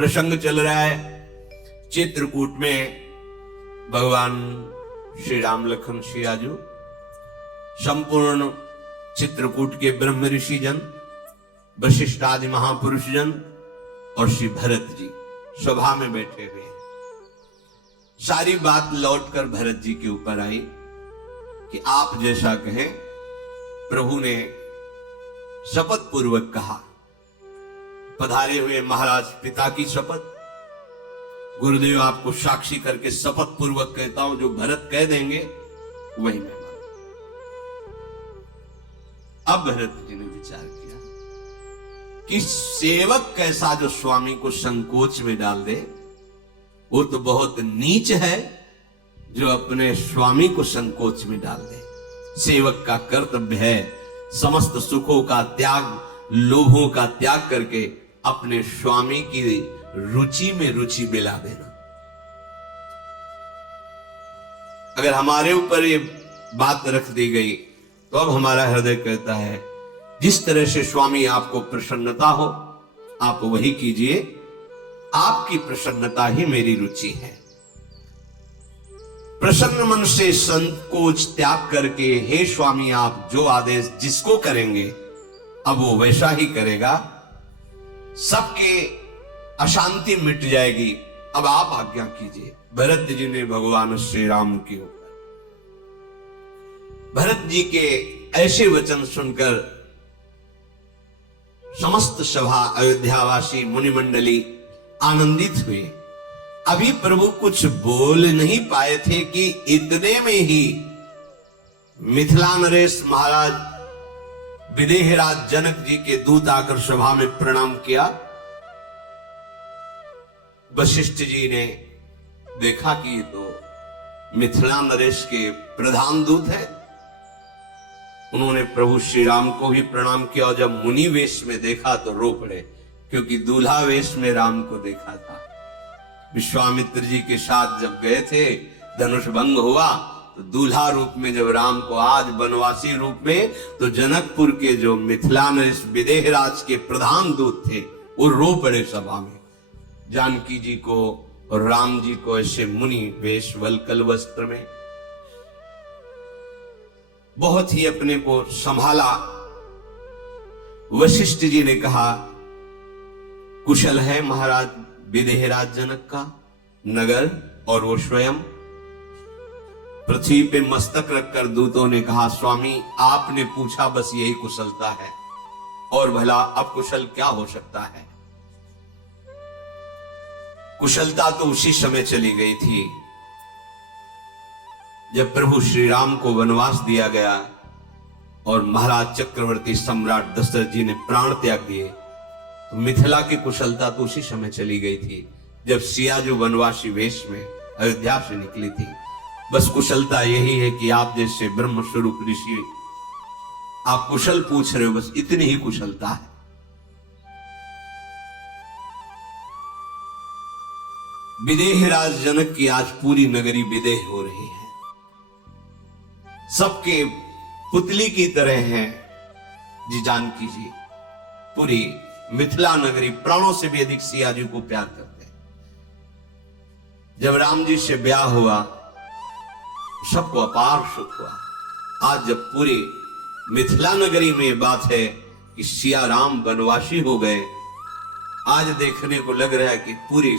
प्रसंग चल रहा है चित्रकूट में। भगवान श्री राम लखन सियाजू, संपूर्ण चित्रकूट के ब्रह्म ऋषि जन, वशिष्ठ आदि महापुरुष जन और श्री भरत जी सभा में बैठे हुए हैं। सारी बात लौटकर भरत जी के ऊपर आई कि आप जैसा कहें। प्रभु ने शपथ पूर्वक कहा, पधारे हुए महाराज पिता की शपथ, गुरुदेव आपको साक्षी करके शपथ पूर्वक कहता हूं, जो भरत कह देंगे वही मैं मानूंगा। अब भरत जी ने विचार किया कि सेवक कैसा जो स्वामी को संकोच में डाल दे, वो तो बहुत नीच है जो अपने स्वामी को संकोच में डाल दे। सेवक का कर्तव्य है समस्त सुखों का त्याग, लोभों का त्याग करके अपने स्वामी की रुचि में रुचि मिला देना। अगर हमारे ऊपर ये बात रख दी गई तो अब हमारा हृदय कहता है, जिस तरह से स्वामी आपको प्रसन्नता हो आप वही कीजिए, आपकी प्रसन्नता ही मेरी रुचि है। प्रसन्न मन से संकोच त्याग करके, हे स्वामी आप जो आदेश जिसको करेंगे अब वो वैसा ही करेगा, सबके अशांति मिट जाएगी, अब आप आज्ञा कीजिए। भरत जी ने भगवान श्री राम के ऊपर, भरत जी के ऐसे वचन सुनकर समस्त सभा अयोध्यावासी मुनिमंडली आनंदित हुए। अभी प्रभु कुछ बोल नहीं पाए थे कि इतने में ही मिथिला नरेश महाराज विदेहराज जनक जी के दूत आकर सभा में प्रणाम किया। वशिष्ठ जी ने देखा कि ये तो मिथिला नरेश के प्रधान दूत है। उन्होंने प्रभु श्री राम को भी प्रणाम किया और जब मुनि वेश में देखा तो रो पड़े, क्योंकि दूल्हा वेश में राम को देखा था। विश्वामित्र जी के साथ जब गए थे, धनुष भंग हुआ तो दूल्हा रूप में जब राम को, आज वनवासी रूप में, तो जनकपुर के जो मिथिला नरेश विदेहराज के प्रधान दूत थे वो रो पड़े सभा में। जानकी जी को और राम जी को ऐसे मुनि वेश वल्कल वस्त्र में, बहुत ही अपने को संभाला। वशिष्ठ जी ने कहा, कुशल है महाराज विदेहराज जनक का नगर और वो स्वयं? पृथ्वी पे मस्तक रखकर दूतों ने कहा, स्वामी आपने पूछा बस यही कुशलता है, और भला अब कुशल क्या हो सकता है। कुशलता तो उसी समय चली गई थी जब प्रभु श्री राम को वनवास दिया गया और महाराज चक्रवर्ती सम्राट दशरथ जी ने प्राण त्याग दिए। तो मिथिला की कुशलता तो उसी समय चली गई थी जब सियाजू वनवासी वेश में अयोध्या से निकली थी। बस कुशलता यही है कि आप जैसे ब्रह्म स्वरूप ऋषि आप कुशल पूछ रहे हो, बस इतनी ही कुशलता है। विदेहराज जनक की आज पूरी नगरी विदेह हो रही है, सबके पुतली की तरह हैं जी जानकी जी। पूरी मिथिला नगरी प्राणों से भी अधिक सियाजी को प्यार करते हैं। जब राम जी से ब्याह हुआ सबको अपार सुख हुआ। आज जब पूरी मिथिला नगरी में बात है कि सिया राम वनवासी हो गए, आज देखने को लग रहा है कि पूरी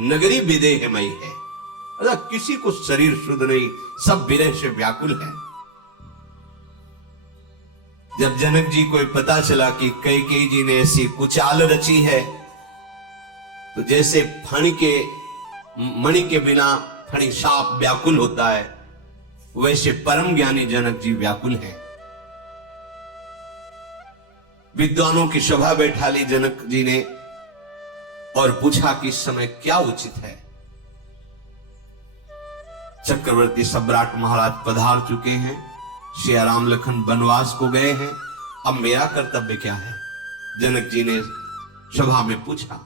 नगरी विदेहमयी है। अरे किसी को शरीर शुद्ध नहीं, सब विरह से व्याकुल है। जब जनक जी को पता चला कि कैकेयी जी ने ऐसी कुचाल रची है, तो जैसे फणी के मणि के बिना फणी साप व्याकुल होता है, वैसे परम ज्ञानी जनक जी व्याकुल हैं। विद्वानों की सभा बैठा ली जनक जी ने और पूछा कि इस समय क्या उचित है। चक्रवर्ती सम्राट महाराज पधार चुके हैं, श्री राम लखन वनवास को गए हैं, अब मेरा कर्तव्य क्या है। जनक जी ने सभा में पूछा।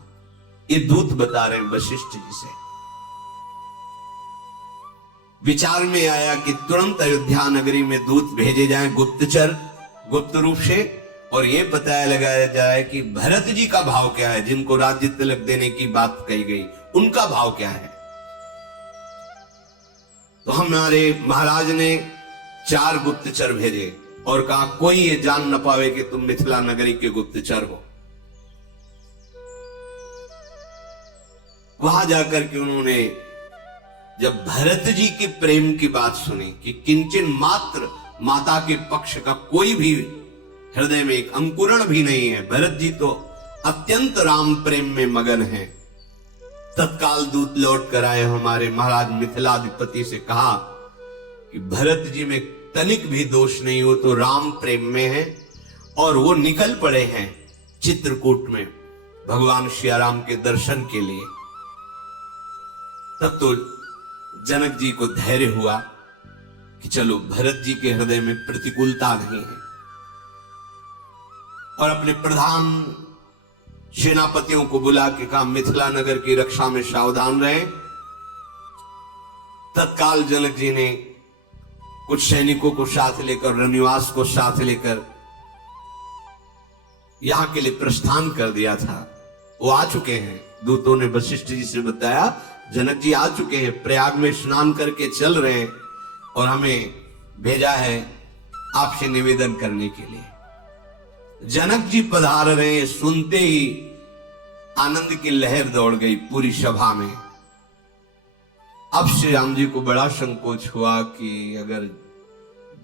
ये दूत बता रहे वशिष्ठ जी से। विचार में आया कि तुरंत अयोध्या नगरी में दूत भेजे जाएं गुप्तचर, गुप्त रूप से, और ये पता लगाया जाए कि भरत जी का भाव क्या है, जिनको राज्य तिलक देने की बात कही गई उनका भाव क्या है। तो हमारे महाराज ने 4 गुप्तचर भेजे और कहा कोई ये जान न पावे कि तुम मिथिला नगरी के गुप्तचर हो। वहां जाकर के उन्होंने जब भरत जी के प्रेम की बात सुनी कि किंचन मात्र माता के पक्ष का कोई भी हृदय में एक अंकुरण भी नहीं है, भरत जी तो अत्यंत राम प्रेम में मगन हैं। तत्काल दूत लौट कर आए, हमारे महाराज मिथिलाधिपति से कहा कि भरत जी में तनिक भी दोष नहीं हो, तो राम प्रेम में है। और वो निकल पड़े हैं चित्रकूट में भगवान सियाराम के दर्शन के लिए। तब तो जनक जी को धैर्य हुआ कि चलो भरत जी के हृदय में प्रतिकूलता नहीं है, और अपने प्रधान सेनापतियों को बुला के कहा मिथिला नगर की रक्षा में सावधान रहें। तत्काल जनक जी ने कुछ सैनिकों को साथ लेकर, रनिवास को साथ लेकर यहां के लिए प्रस्थान कर दिया था। वो आ चुके हैं, दूतों ने वशिष्ठ जी से बताया जनक जी आ चुके हैं, प्रयाग में स्नान करके चल रहे हैं और हमें भेजा है आपसे निवेदन करने के लिए। जनक जी पधार रहे हैं, सुनते ही आनंद की लहर दौड़ गई पूरी सभा में। अब श्री राम जी को बड़ा संकोच हुआ कि अगर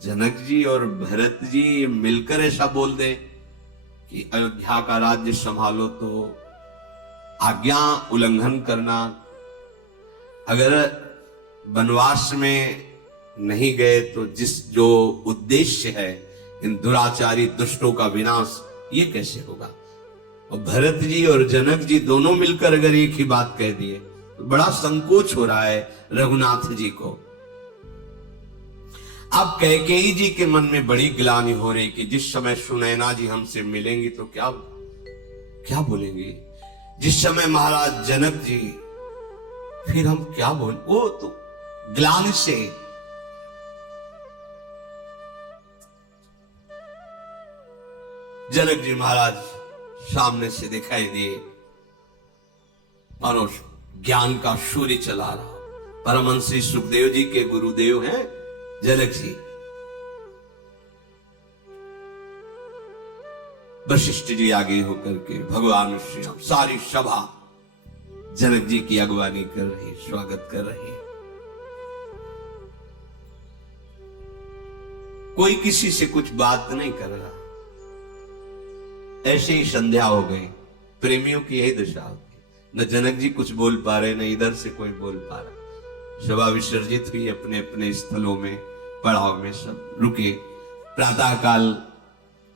जनक जी और भरत जी मिलकर ऐसा बोल दे कि अयोध्या का राज्य संभालो, तो आज्ञा उल्लंघन करना, अगर वनवास में नहीं गए तो जो उद्देश्य है इन दुराचारी दुष्टों का विनाश, ये कैसे होगा। और भरत जी और जनक जी दोनों मिलकर अगर एक ही बात कह दिए तो बड़ा संकोच हो रहा है रघुनाथ जी को। अब कैकेयी जी के मन में बड़ी ग्लानि हो रही कि जिस समय सुनैना जी हमसे मिलेंगी तो क्या बोलेंगे, जिस समय महाराज जनक जी, फिर हम क्या बोल। वो तो ग्लानि से जनक जी महाराज सामने से दिखाई दिए और ज्ञान का सूर्य चला रहा। परमहंस श्री सुखदेव जी के गुरुदेव हैं जनक जी। वशिष्ठ जी आगे होकर के भगवान श्री राम, सारी सभा जनक जी की अगवानी कर रही, स्वागत कर रही। कोई किसी से कुछ बात नहीं कर रहा, ऐसे ही संध्या हो गई। प्रेमियों की यही दशा होती, न जनक जी कुछ बोल पा रहे, न इधर से कोई बोल पा रहा। सभा विसर्जित हुई, अपने अपने स्थलों में, पड़ाव में सब रुके। प्रातः काल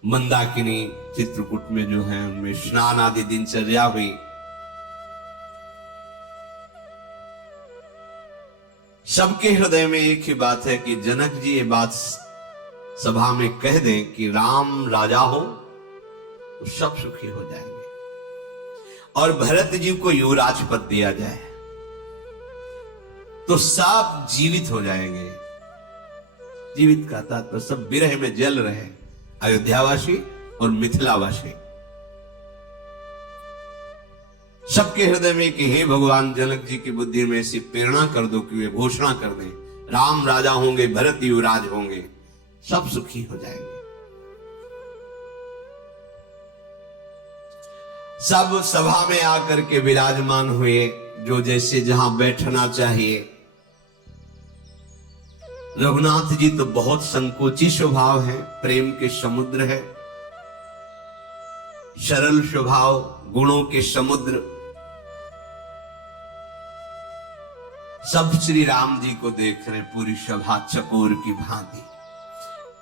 मंदाकिनी चित्रकूट में जो है उनमें स्नान आदि दिनचर्या हुई। सबके हृदय में एक ही बात है कि जनक जी ये बात सभा में कह दें कि राम राजा हो तो सब सुखी हो जाएंगे, और भरत जी को युवराज पद दिया जाए तो सब जीवित हो जाएंगे। जीवित का तात्पर्य सब विरह में जल रहे, अयोध्यावासी और मिथिलावासी। सबके हृदय में कि हे भगवान, जनक जी की बुद्धि में ऐसी प्रेरणा कर दो कि वे घोषणा कर दें राम राजा होंगे, भरत युवराज होंगे, सब सुखी हो जाएंगे। सब सभा में आकर के विराजमान हुए, जो जैसे जहां बैठना चाहिए। रघुनाथ जी तो बहुत संकोची स्वभाव है, प्रेम के समुद्र है, सरल स्वभाव, गुणों के समुद्र। सब श्री राम जी को देख रहे, पूरी सभा चकोर की भांति।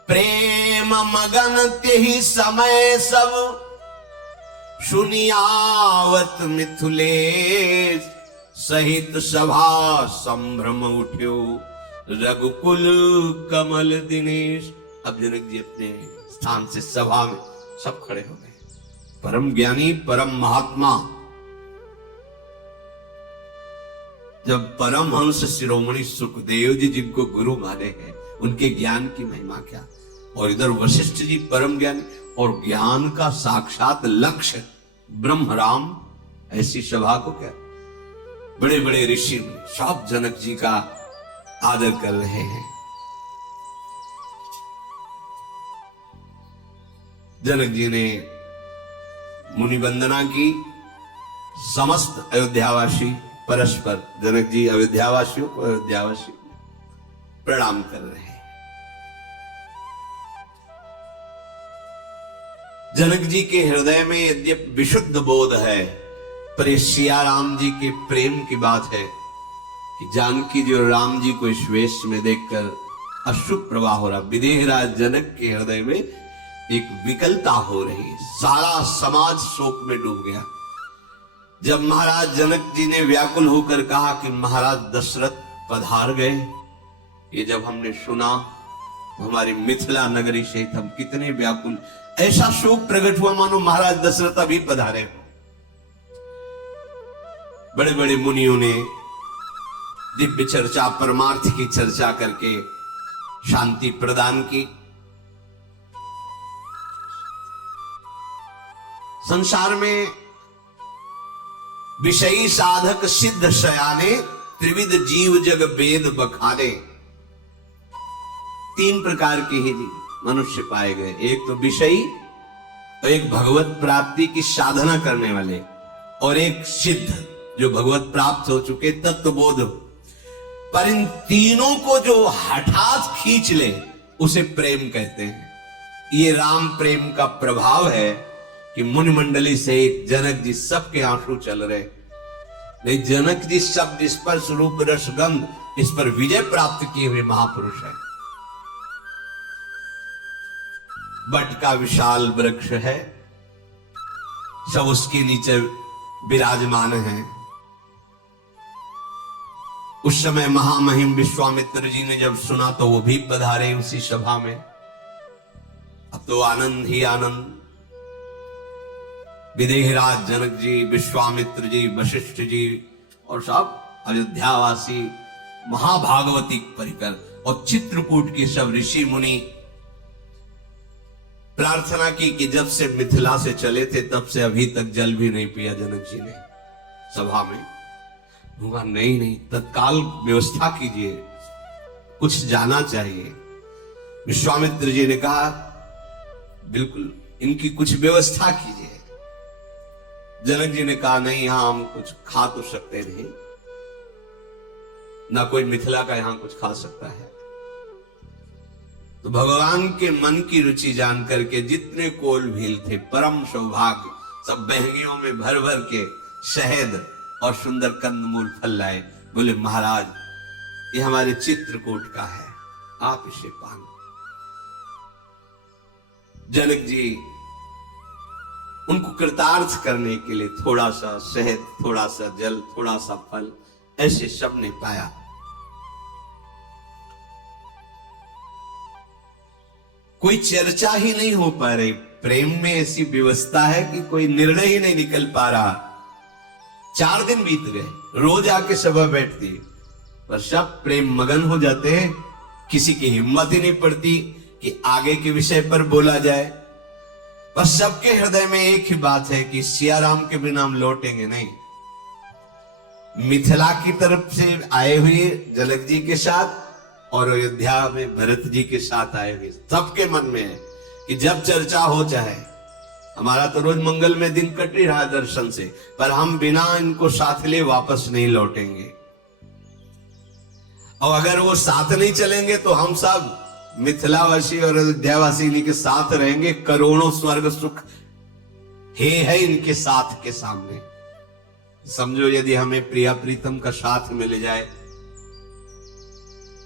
प्रेम मगन तेहि समय सब सुनियावत मिथुलेश, सहित सभा संभ्रम उठ्यो रघुकुल कमल दिनेश। अब जनक जी अपने स्थान से सभा में सब खड़े हो गए। परम ज्ञानी, परम महात्मा, जब परमहंस शिरोमणि सुखदेव जी जिनको गुरु माने हैं, उनके ज्ञान की महिमा क्या। और इधर वशिष्ठ जी परम ज्ञानी, और ज्ञान का साक्षात लक्ष्य ब्रह्म राम, ऐसी सभा को क्या बड़े बड़े ऋषि सब जनक जी का आदर कर रहे हैं। जनक जी ने मुनि वंदना की। समस्त अयोध्यावासी परस्पर जनक जी अयोध्यावासियों को अयोध्यावासी प्रणाम कर रहे हैं। जनक जी के हृदय में यद्यपि विशुद्ध बोध है, पर ये सिया राम जी के प्रेम की बात है कि जानकी जी और राम जी को इस वेश में देखकर अश्रु प्रवाह हो रहा। विदेहराज जनक के हृदय में एक विकलता हो रही है। सारा समाज शोक में डूब गया। जब महाराज जनक जी ने व्याकुल होकर कहा कि महाराज दशरथ पधार गए, ये जब हमने सुना हमारी मिथिला नगरी से हम कितने व्याकुल, ऐसा शोक प्रकट हुआ मानो महाराज दशरथ अभी पधारे हो। बड़े बड़े मुनियों ने दिव्य चर्चा, परमार्थ की चर्चा करके शांति प्रदान की। संसार में विषयी साधक सिद्ध शयाने, त्रिविध जीव जग वेद बखाने। तीन प्रकार के ही मनुष्य पाए गए, एक तो विषयी, एक भगवत प्राप्ति की साधना करने वाले, और एक सिद्ध जो भगवत प्राप्त हो चुके, तत्वबोध। पर इन तीनों को जो हठात खींच ले उसे प्रेम कहते हैं। ये राम प्रेम का प्रभाव है कि मुनि मंडली से जनक जी सबके आंसू चल रहे। नहीं, जनक जी शब्द स्पर्श रूप रसगंध, इस पर विजय प्राप्त किए हुए महापुरुष है। बट का विशाल वृक्ष है, सब उसके नीचे विराजमान हैं। उस समय महामहिम विश्वामित्र जी ने जब सुना तो वो भी पधारे उसी सभा में। अब तो आनंद ही आनंद। विदेहराज जनक जी, विश्वामित्र जी, वशिष्ठ जी और सब अयोध्यावासी, महाभागवती परिकर और चित्रकूट के सब ऋषि मुनि प्रार्थना की कि जब से मिथिला से चले थे तब से अभी तक जल भी नहीं पिया जनक जी ने। सभा में होगा, नहीं, तत्काल व्यवस्था कीजिए, कुछ जाना चाहिए। विश्वामित्र जी ने कहा बिल्कुल इनकी कुछ व्यवस्था कीजिए। जनक जी ने कहा नहीं, यहां हम कुछ खा तो सकते नहीं, ना कोई मिथिला का यहां कुछ खा सकता है। तो भगवान के मन की रुचि जान करके जितने कोल भील थे, परम सौभाग्य, सब बहंगियों में भर भर के शहद और सुंदर कंदमूल फल लाए। बोले महाराज ये हमारे चित्रकूट का है, आप इसे पान। जनक जी उनको कृतार्थ करने के लिए थोड़ा सा शहद, थोड़ा सा जल, थोड़ा सा फल, ऐसे सबने पाया। कोई चर्चा ही नहीं हो पा रही। प्रेम में ऐसी व्यवस्था है कि कोई निर्णय ही नहीं निकल पा रहा। 4 दिन बीत गए, रोज आके सभा बैठती है, पर सब प्रेम मगन हो जाते हैं। किसी की हिम्मत ही नहीं पड़ती कि आगे के विषय पर बोला जाए। बस सबके हृदय में एक ही बात है कि सिया राम के बिना हम लौटेंगे नहीं। मिथिला की तरफ से आए हुए जनक जी के साथ और अयोध्या में भरत जी के साथ आए हुए सबके मन में है कि जब चर्चा हो, चाहे हमारा तो रोज मंगल में दिन कट ही रहा दर्शन से, पर हम बिना इनको साथ ले वापस नहीं लौटेंगे। और अगर वो साथ नहीं चलेंगे तो हम सब मिथिलावासी और अयोध्यावासी इन्हीं के साथ रहेंगे। करोड़ों स्वर्ग सुख है इनके साथ के सामने। समझो यदि हमें प्रिया प्रीतम का साथ मिल जाए,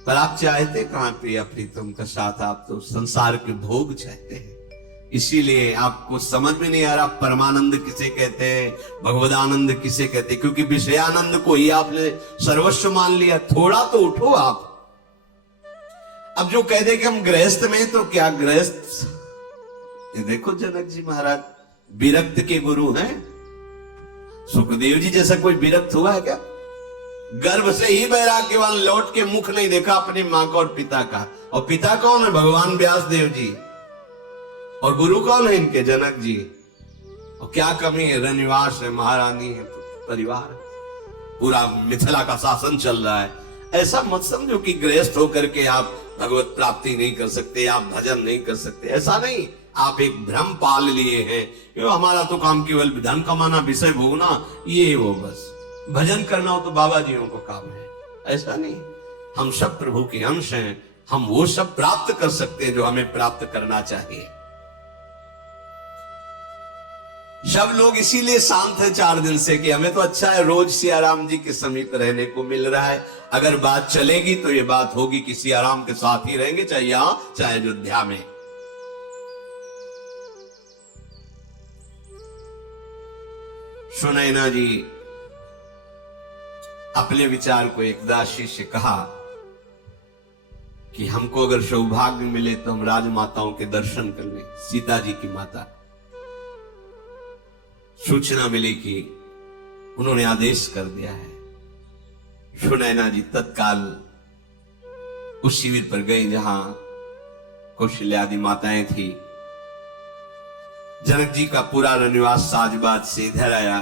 पर आप चाहते कहां प्रिया प्रीतम का साथ, आप तो संसार के भोग चाहते हैं। इसीलिए आपको समझ में नहीं आ रहा परमानंद किसे कहते हैं, भगवदानंद किसे कहते हैं, क्योंकि विषयानंद को ही आपने सर्वस्व मान लिया। थोड़ा तो उठो आप। अब जो कह दे कि हम गृहस्थ में, तो क्या गृहस्थ, ये देखो जनक जी महाराज विरक्त के गुरु हैं। सुखदेव जी जैसा कोई विरक्त हुआ है क्या? गर्भ से ही वैराग्यवान, लौट के मुख नहीं देखा अपनी मां का और पिता का। और पिता कौन है? भगवान व्यास देव जी। और गुरु कौन है इनके? जनक जी। और क्या कमी है? रनिवास है, महारानी है, परिवार, पूरा मिथिला का शासन चल रहा है। ऐसा मत समझो कि गृहस्थ होकर के आप भगवत प्राप्ति नहीं कर सकते, आप भजन नहीं कर सकते। ऐसा नहीं, आप एक भ्रम पाल लिए हैं कि हमारा तो काम केवल धन कमाना, विषय भोगना, ये वो, बस भजन करना हो तो बाबा जियों को काम है। ऐसा नहीं, हम सब प्रभु के अंश हैं, हम वो सब प्राप्त कर सकते हैं जो हमें प्राप्त करना चाहिए। सब लोग इसीलिए शांत है 4 दिन से कि हमें तो अच्छा है, रोज सियाराम जी के समीप रहने को मिल रहा है। अगर बात चलेगी तो ये बात होगी कि सियाराम के साथ ही रहेंगे, चाहे यहां चाहे अयोध्या में। सुनैना जी अपने विचार को एक दासी से कहा कि हमको अगर सौभाग्य मिले तो हम राजमाताओं के दर्शन कर लें। सीता जी की माता, सूचना मिली कि उन्होंने आदेश कर दिया है। सुनैना जी तत्काल उस शिविर पर गई जहां कौशल्यादि माताएं थी। जनक जी का पूरा रनिवास साजबाज से इधर आया।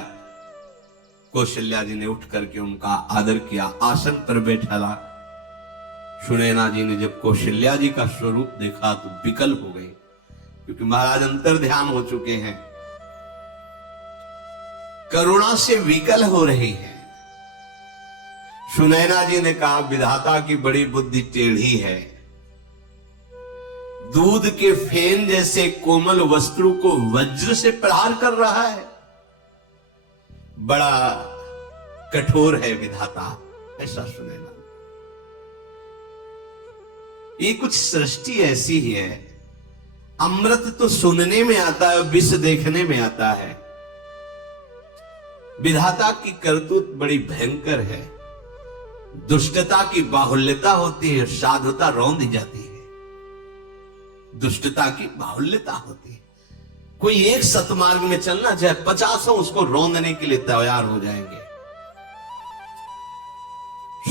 कौशल्या जी ने उठ करके उनका आदर किया, आसन पर बैठाला। सुनैना जी ने जब कौशल्या जी का स्वरूप देखा तो विकल हो गए, क्योंकि महाराज अंतर ध्यान हो चुके हैं, करुणा से विकल हो रही है। सुनैना जी ने कहा, विधाता की बड़ी बुद्धि टेढ़ी है, दूध के फेन जैसे कोमल वस्त्र को वज्र से प्रहार कर रहा है, बड़ा कठोर है विधाता। ऐसा सुनैना, ये कुछ सृष्टि ऐसी ही है, अमृत तो सुनने में आता है, विष देखने में आता है। विधाता की करतूत बड़ी भयंकर है, दुष्टता की बाहुल्यता होती है, साधुता रौंद जाती है। दुष्टता की बाहुल्यता होती है, कोई एक सतमार्ग में चलना चाहे 50 उसको रौंदने के लिए तैयार हो जाएंगे।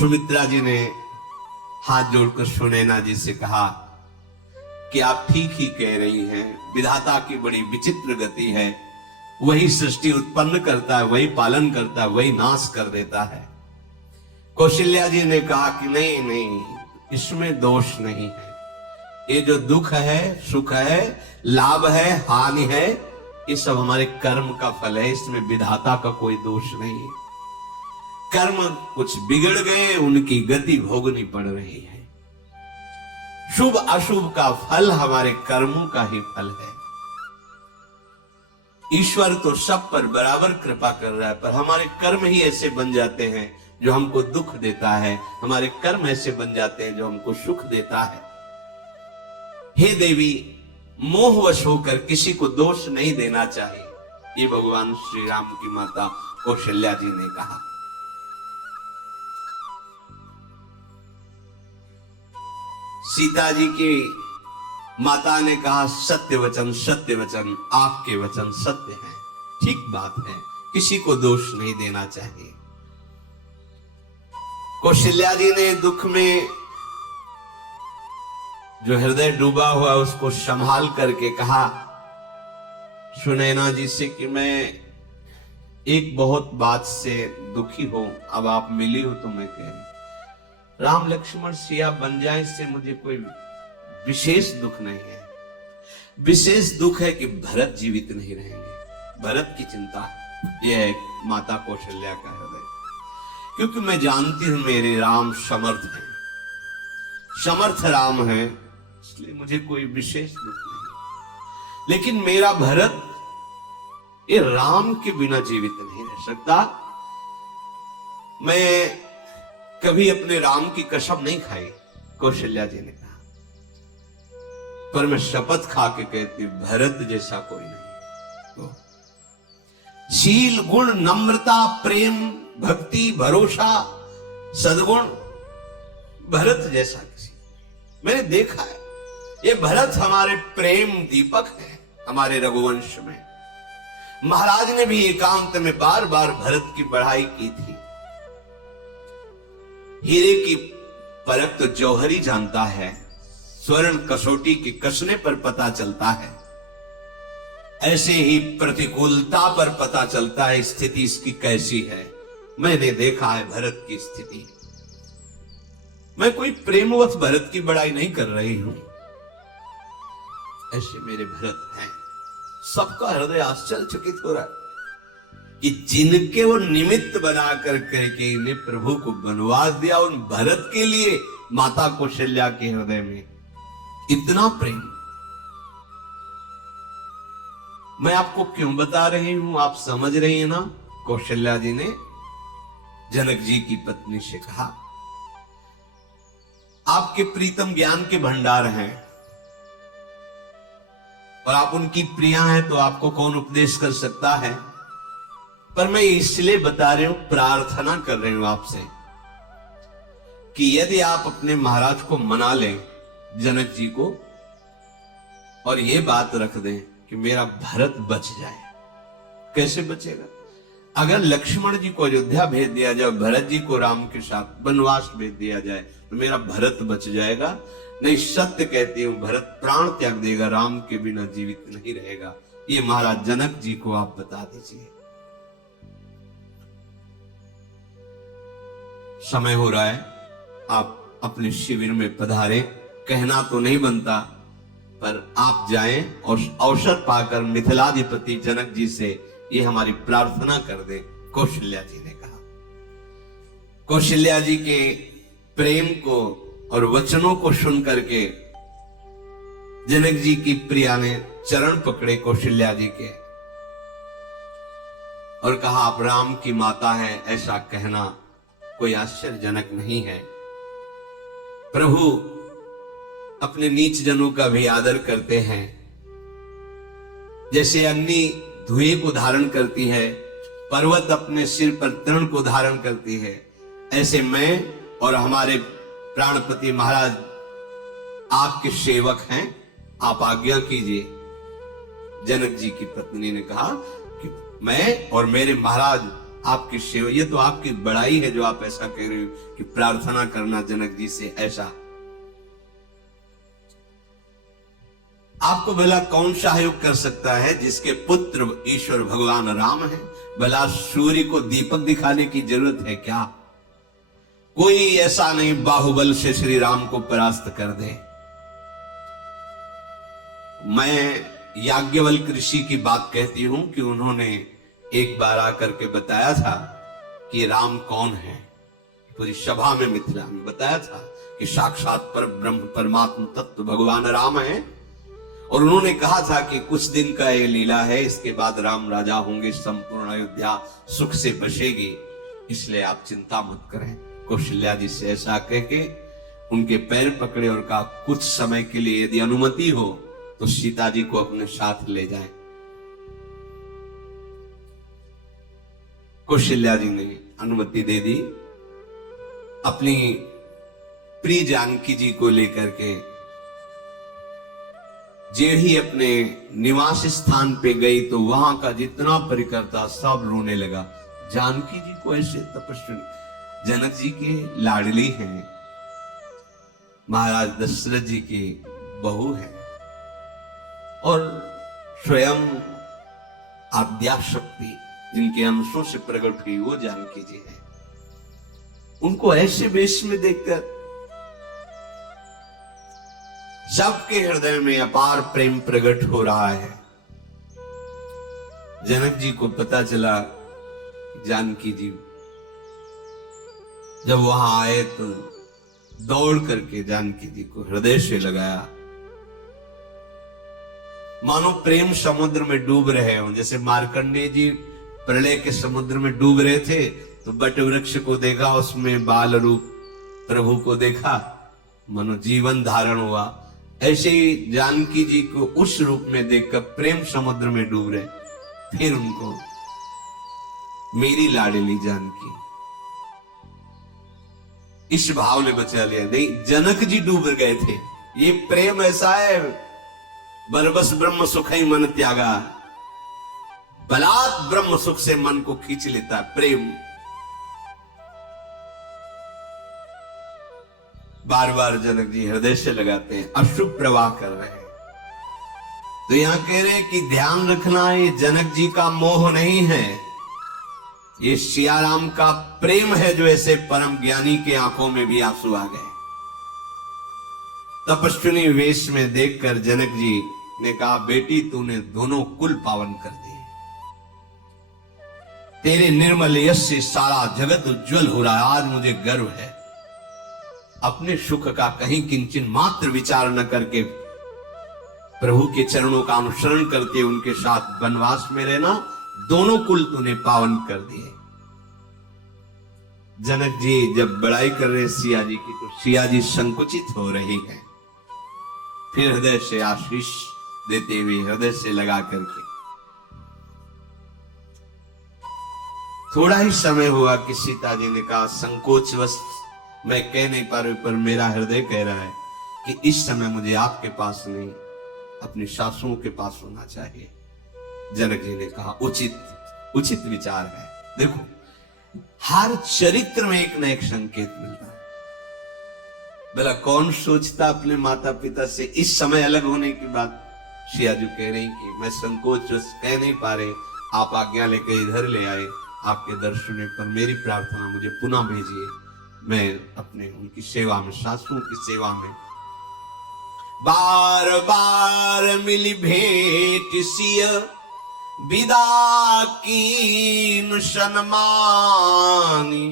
सुमित्रा जी ने हाथ जोड़कर सुनैना जी से कहा कि आप ठीक ही कह रही हैं, विधाता की बड़ी विचित्र गति है, वही सृष्टि उत्पन्न करता है, वही पालन करता है, वही नाश कर देता है। कौशल्या जी ने कहा कि नहीं नहीं, इसमें दोष नहीं है, ये जो दुख है, सुख है, लाभ है, हानि है, ये सब हमारे कर्म का फल है, इसमें विधाता का कोई दोष नहीं है। कर्म कुछ बिगड़ गए, उनकी गति भोगनी पड़ रही है। शुभ अशुभ का फल हमारे कर्मों का ही फल है। ईश्वर तो सब पर बराबर कृपा कर रहा है, पर हमारे कर्म ही ऐसे बन जाते हैं जो हमको दुख देता है, हमारे कर्म ऐसे बन जाते हैं जो हमको सुख देता है। हे देवी, मोहवश होकर किसी को दोष नहीं देना चाहिए, ये भगवान श्री राम की माता कौशल्या जी ने कहा। सीता जी की माता ने कहा, सत्य वचन, सत्य वचन, आपके वचन सत्य हैं, ठीक बात है, किसी को दोष नहीं देना चाहिए। कौशल्या जी ने दुख में जो हृदय डूबा हुआ उसको संभाल करके कहा सुनैना जी से कि मैं एक बहुत बात से दुखी हूं, अब आप मिली हो तो मैं कह रही, राम लक्ष्मण सिया बन जाए, इससे मुझे कोई विशेष दुख नहीं है। विशेष दुख है कि भरत जीवित नहीं रहेंगे, भरत की चिंता। यह है माता कौशल्या का हृदय, क्योंकि मैं जानती हूं मेरे राम समर्थ हैं, समर्थ राम हैं, इसलिए मुझे कोई विशेष दुख नहीं। लेकिन मेरा भरत ये राम के बिना जीवित नहीं रह सकता। मैं कभी अपने राम की कसम नहीं खाई, कौशल्या जी ने कहा, पर मैं शपथ खा के कहती भरत जैसा कोई नहीं। तो शील, गुण, नम्रता, प्रेम, भक्ति, भरोसा, सद्गुण, भरत जैसा किसी मैंने देखा है। ये भरत हमारे प्रेम दीपक है, हमारे रघुवंश में। महाराज ने भी एकांत में बार बार भरत की बढ़ाई की थी। हीरे की परख तो जौहरी जानता है, स्वर्ण कसौटी के कसने पर पता चलता है। ऐसे ही प्रतिकूलता पर पता चलता है स्थिति इसकी कैसी है। मैंने देखा है भरत की स्थिति। मैं कोई प्रेमवश भरत की बड़ाई नहीं कर रही हूं, ऐसे मेरे भरत हैं। सबका हृदय आश्चर्यचकित हो रहा है कि जिनके वो निमित्त बना करके इन्हें प्रभु को वनवास दिया, उन भरत के लिए माता कौशल्या के हृदय में इतना प्रेम। मैं आपको क्यों बता रही हूं, आप समझ रही हैं ना। कौशल्या जी ने जनक जी की पत्नी से कहा, आपके प्रीतम ज्ञान के भंडार हैं और आप उनकी प्रिया हैं, तो आपको कौन उपदेश कर सकता है। पर मैं इसलिए बता रही हूं, प्रार्थना कर रही हूं आपसे कि यदि आप अपने महाराज को मना लें, जनक जी को, और ये बात रख दें कि मेरा भरत बच जाए। कैसे बचेगा? अगर लक्ष्मण जी को अयोध्या भेज दिया जाए, भरत जी को राम के साथ वनवास भेज दिया जाए, तो मेरा भरत बच जाएगा। नहीं, सत्य कहती हूं, भरत प्राण त्याग देगा, राम के बिना जीवित नहीं रहेगा। ये महाराज जनक जी को आप बता दीजिए। समय हो रहा है, आप अपने शिविर में पधारें। कहना तो नहीं बनता, पर आप जाएं और अवसर पाकर मिथिलाधिपति जनक जी से ये हमारी प्रार्थना कर दे। कौशल्या जी ने कहा। कौशल्या जी के प्रेम को और वचनों को सुन करके जनक जी की प्रिया ने चरण पकड़े कौशल्या जी के और कहा, आप राम की माता हैं, ऐसा कहना कोई आश्चर्यजनक नहीं है। प्रभु अपने नीच जनों का भी आदर करते हैं। जैसे अग्नि धुएं को धारण करती है, पर्वत अपने सिर पर तृण को धारण करती है, ऐसे मैं और हमारे प्राणपति महाराज आपके सेवक हैं, आप आज्ञा कीजिए। जनक जी की पत्नी ने कहा कि मैं और मेरे महाराज आपकी सेवक। ये तो आपकी बड़ाई है जो आप ऐसा कह रहे हो कि प्रार्थना करना जनक जी से ऐसा। आपको भला कौन सहयोग कर सकता है जिसके पुत्र ईश्वर भगवान राम है? भला सूर्य को दीपक दिखाने की जरूरत है क्या? कोई ऐसा नहीं बाहुबल से श्री राम को परास्त कर दे। मैं याज्ञवल्क्य ऋषि की बात कहती हूं कि उन्होंने एक बार आकर के बताया था कि राम कौन है। पूरी सभा में मिथिला में बताया था कि साक्षात पर ब्रह्म परमात्मा तत्व भगवान राम है। और उन्होंने कहा था कि कुछ दिन का ये लीला है, इसके बाद राम राजा होंगे, संपूर्ण अयोध्या सुख से बसेगी, इसलिए आप चिंता मत करें। कौशल्या जी से ऐसा कह के उनके पैर पकड़े और कहा, कुछ समय के लिए यदि अनुमति हो तो सीता जी को अपने साथ ले जाएं। कौशल्या जी ने अनुमति दे दी। अपनी प्रिय जानकी जी को लेकर के जे ही अपने निवास स्थान पे गई तो वहां का जितना परिकर था सब रोने लगा। जानकी जी को ऐसे तपस्वी, जनक जी के लाडली हैं, महाराज दशरथ जी की बहू है और स्वयं आद्याशक्ति जिनके अंशों से प्रकट हुई वो जानकी जी है। उनको ऐसे वेश में देखकर सबके हृदय में अपार प्रेम प्रकट हो रहा है। जनक जी को पता चला, जानकी जी जब वहां आए तो दौड़ करके जानकी जी को हृदय से लगाया, मानो प्रेम समुद्र में डूब रहे हो। जैसे मार्कंडेय जी प्रलय के समुद्र में डूब रहे थे तो बट वृक्ष को देखा, उसमें बाल रूप प्रभु को देखा, मानो जीवन धारण हुआ। ऐसे ही जानकी जी को उस रूप में देखकर प्रेम समुद्र में डूब रहे। फिर उनको मेरी लाडली जानकी इस भाव ने बचा लिया। नहीं, जनक जी डूब गए थे। ये प्रेम ऐसा है, बरबस ब्रह्म सुख ही मन त्यागा, बलात् ब्रह्म सुख से मन को खींच लेता है प्रेम। बार बार जनक जी हृदय से लगाते हैं, अश्रु प्रवाह कर रहे हैं। तो यहां कह रहे कि ध्यान रखना, ये जनक जी का मोह नहीं है, ये सियाराम का प्रेम है, जो ऐसे परम ज्ञानी के आंखों में भी आंसू आ गए। तपस्विनी वेश में देखकर जनक जी ने कहा, बेटी तूने दोनों कुल पावन कर दिए, तेरे निर्मल यश से सारा जगत उज्जवल हो रहा है। आज मुझे गर्व है। अपने सुख का कहीं किंचन मात्र विचार न करके प्रभु के चरणों का अनुसरण करके उनके साथ वनवास में रहना, दोनों कुल तूने पावन कर दिए। जनक जी जब बड़ाई कर रहे सिया जी की, तो सिया जी संकुचित हो रही है। फिर हृदय से आशीष देते हुए, हृदय से लगा करके, थोड़ा ही समय हुआ कि सीता जी ने कहा, संकोचवश मैं कह नहीं पा रही, पर मेरा हृदय कह रहा है कि इस समय मुझे आपके पास नहीं, अपनी सासुओं के पास होना चाहिए। जनक जी ने कहा, उचित विचार है। देखो, हर चरित्र में एक न एक संकेत मिलता है। भला कौन सोचता अपने माता पिता से इस समय अलग होने की बात। सियाजू कह रही कि मैं संकोच कह नहीं पा रहे, आप आज्ञा लेकर इधर ले आए, आपके दर्शनों पर मेरी प्रार्थना, मुझे पुनः भेजिए, मैं अपने उनकी सेवा में, सासुओं की सेवा में। बार बार मिली भेंट सिय विदा कीन सन्मानी,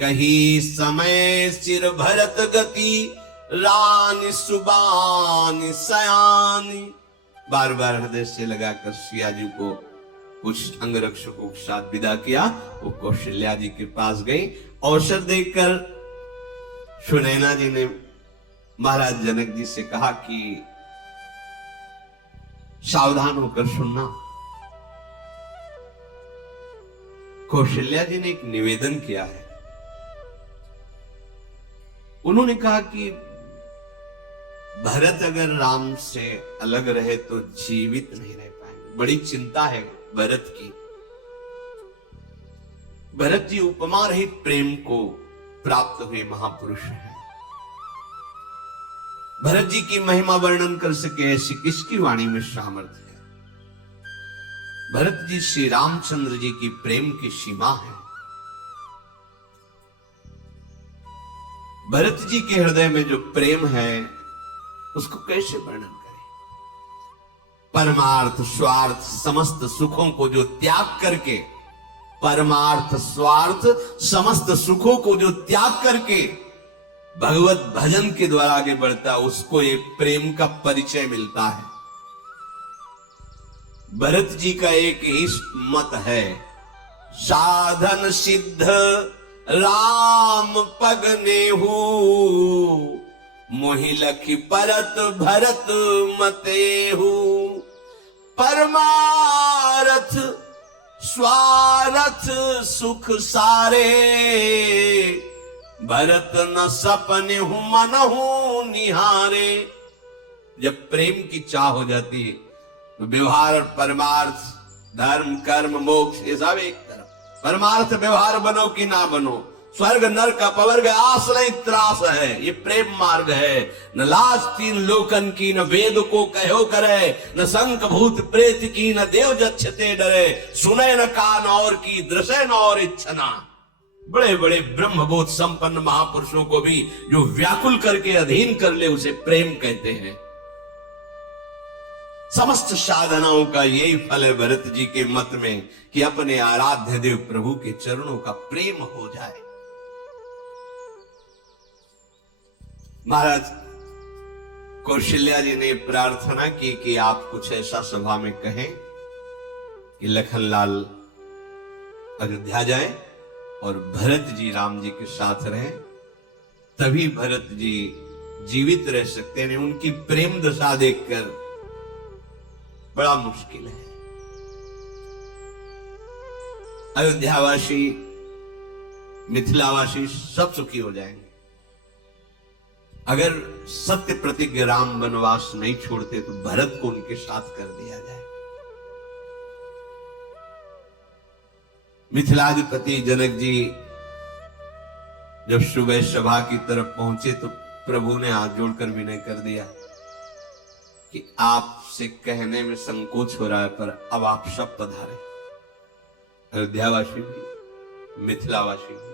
कही समय सिर भरत गति रानी सुबानी सयानी। बार बार हृदय से लगाकर सिया जी को कुछ अंगरक्षकों के साथ विदा किया। वो कौशल्या जी के पास गई। अवसर देखकर सुनैना जी ने महाराज जनक जी से कहा कि सावधान होकर सुनना। कौशल्या जी ने एक निवेदन किया है। उन्होंने कहा कि भरत अगर राम से अलग रहे तो जीवित नहीं रह पाएंगे, बड़ी चिंता है भरत की। भरत जी उपमा रहित प्रेम को प्राप्त हुए महापुरुष हैं। भरत जी की महिमा वर्णन कर सके ऐसी किसकी वाणी में सामर्थ्य है। भरत जी श्री रामचंद्र जी की प्रेम की सीमा है। भरत जी के हृदय में जो प्रेम है उसको कैसे वर्णन करें। परमार्थ स्वार्थ समस्त सुखों को जो त्याग करके, परमार्थ स्वार्थ समस्त सुखों को जो त्याग करके भगवत भजन के द्वारा आगे बढ़ता, उसको एक प्रेम का परिचय मिलता है। भरत जी का एक ही मत है, साधन सिद्ध राम पगने हो, मोहि लखी परत भरत मते हो। परमारथ स्वार्थ सुख सारे, भरत न सपने हूं मन हूं निहारे। जब प्रेम की चाह हो जाती है तो व्यवहार और परमार्थ, धर्म कर्म मोक्ष ये सब एक तरफ। परमार्थ व्यवहार बनो कि ना बनो, स्वर्ग नरक अपवर्ग आस नहीं त्रास है, ये प्रेम मार्ग है। न लाज तीन लोकन की, न वेद को कहो करे, न शंख भूत प्रेत की, न देव जक्षते डरे। सुने न कान और की, दृश्य न और इच्छना। बड़े बड़े ब्रह्मबोध संपन्न महापुरुषों को भी जो व्याकुल करके अधीन कर ले उसे प्रेम कहते हैं। समस्त साधनाओं का यही फल है भरत जी के मत में कि अपने आराध्य देव प्रभु के चरणों का प्रेम हो जाए। महाराज कौशल्या जी ने प्रार्थना की कि आप कुछ ऐसा सभा में कहें कि लखनलाल अयोध्या जाए और भरत जी राम जी के साथ रहें, तभी भरत जी जीवित रह सकते हैं। उनकी प्रेम दशा देखकर बड़ा मुश्किल है। अयोध्यावासी मिथिलावासी सब सुखी हो जाएंगे अगर सत्य प्रतिज्ञ राम वनवास नहीं छोड़ते तो भरत को उनके साथ कर दिया जाए। मिथिलाधिपति जनक जी जब सुबह सभा की तरफ पहुंचे तो प्रभु ने हाथ जोड़कर विनय कर दिया कि आपसे कहने में संकोच हो रहा है, पर अब आप सब पधारे, अयोध्यावासी भी, मिथिलावासी भी।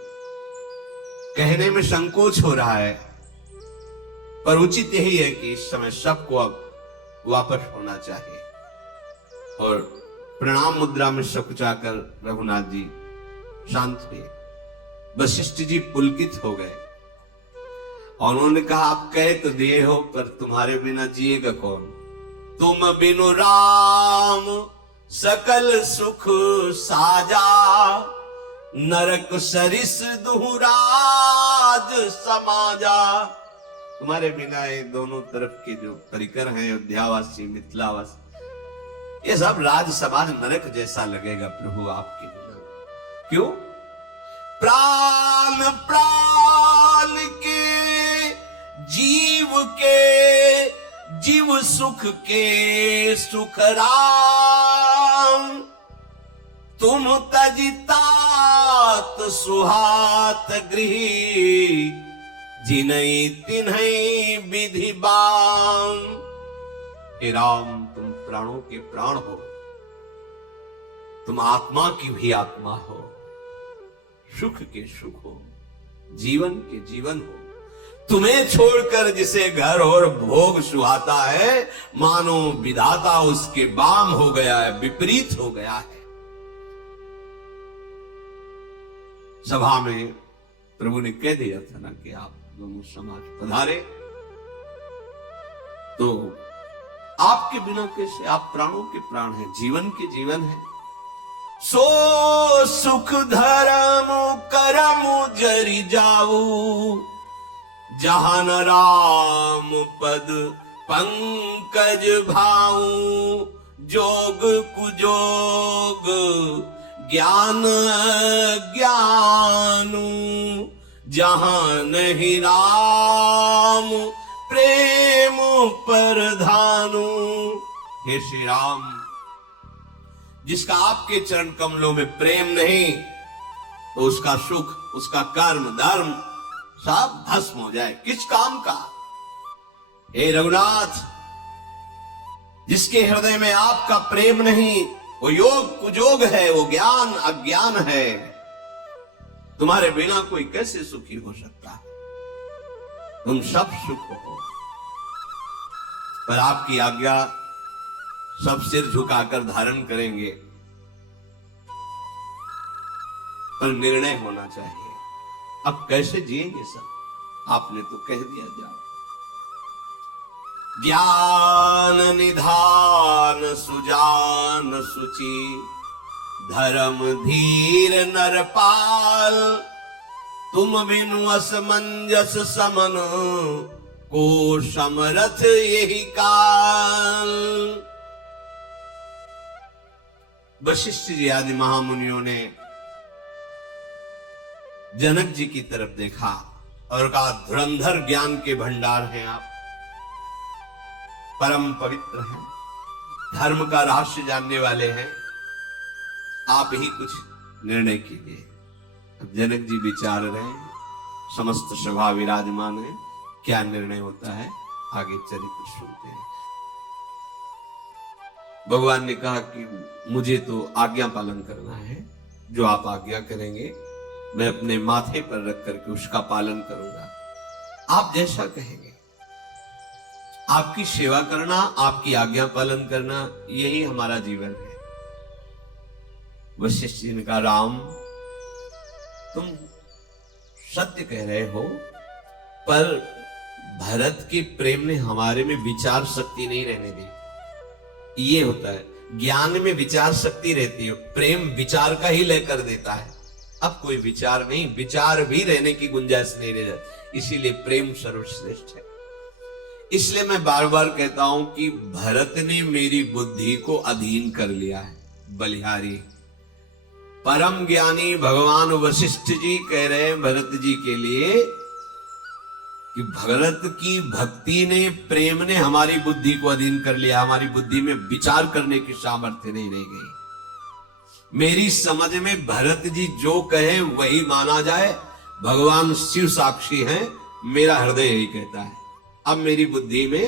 कहने में संकोच हो रहा है, पर उचित यही है कि इस समय सबको अब वापस होना चाहिए। और प्रणाम मुद्रा में सकुचाकर रघुनाथ जी शांत हुए। वशिष्ठ जी पुलकित हो गए और उन्होंने कहा, आप कह तो दिए हो, पर तुम्हारे बिना जिएगा कौन? तुम बिनु राम सकल सुख साजा, नरक सरिस दुहराज समाजा। तुम्हारे बिना ये दोनों तरफ के जो परिकर हैं, अयोध्यावासी, मिथिलावासी, ये सब राज समाज नरक जैसा लगेगा प्रभु आपके बिना। क्यों? प्राण प्राण के जीव सुख के सुख राम, तुम तजितात सुहात गृही, जिनई तिन्हई विधि बाम। हे राम, तुम प्राणों के प्राण हो, तुम आत्मा की भी आत्मा हो, सुख के सुख हो, जीवन के जीवन हो। तुम्हें छोड़कर जिसे घर और भोग सुहाता है, मानो विधाता उसके बाम हो गया है, विपरीत हो गया है। सभा में प्रभु ने कह दिया था ना कि आप दोनों समाज पधारे, तो आपके बिना कैसे? आप प्राणों के प्राण हैं, जीवन के जीवन हैं। सो सुख धर्म करम जरि जाऊ, जहां न राम पद पंकज भाऊ। जोग कुजोग ज्ञान ज्ञानू, जहां नहीं राम प्रेम परधानु। हे श्री राम, जिसका आपके चरण कमलों में प्रेम नहीं, तो उसका सुख, उसका कर्म धर्म सब भस्म हो जाए, किस काम का? हे रघुनाथ, जिसके हृदय में आपका प्रेम नहीं, वो योग कुजोग है, वो ज्ञान अज्ञान है। तुम्हारे बिना कोई कैसे सुखी हो सकता है? तुम सब सुख हो, पर आपकी आज्ञा सब सिर झुकाकर धारण करेंगे, पर निर्णय होना चाहिए। अब कैसे जिएंगे सब? आपने तो कह दिया, जाओ। ज्ञान निधान सुजान सुचि, धर्म धीर नरपाल। तुम बिनु असमंजस समन, को समरथ यही काल। वशिष्ठ जी आदि महामुनियों ने जनक जी की तरफ देखा और कहा, धुरंधर ज्ञान के भंडार हैं आप, परम पवित्र हैं, धर्म का रहस्य जानने वाले हैं, आप ही कुछ निर्णय कीजिए। अब जनक जी विचार रहे हैं, समस्त सभा विराजमान है, क्या निर्णय होता है आगे चरित्र सुनते हैं। भगवान ने कहा कि मुझे तो आज्ञा पालन करना है, जो आप आज्ञा करेंगे मैं अपने माथे पर रख करके उसका पालन करूंगा। आप जैसा कहेंगे, आपकी सेवा करना, आपकी आज्ञा पालन करना, यही हमारा जीवन है। वशिष्ठ जी ने कहा, राम तुम सत्य कह रहे हो, पर भरत के प्रेम ने हमारे में विचार शक्ति नहीं रहने दी। ये होता है, ज्ञान में विचार शक्ति रहती है, प्रेम विचार का ही लय कर देता है। अब कोई विचार नहीं, विचार भी रहने की गुंजाइश नहीं रह जाती, इसीलिए प्रेम सर्वश्रेष्ठ है। इसलिए मैं बार बार कहता हूं कि भरत ने मेरी बुद्धि को अधीन कर लिया है। बलिहारी परम ज्ञानी भगवान वशिष्ठ जी कह रहे हैं भरत जी के लिए कि भरत की भक्ति ने, प्रेम ने हमारी बुद्धि को अधीन कर लिया, हमारी बुद्धि में विचार करने की सामर्थ्य नहीं रह गई। मेरी समझ में भरत जी जो कहे वही माना जाए। भगवान शिव साक्षी हैं, मेरा हृदय यही कहता है। अब मेरी बुद्धि में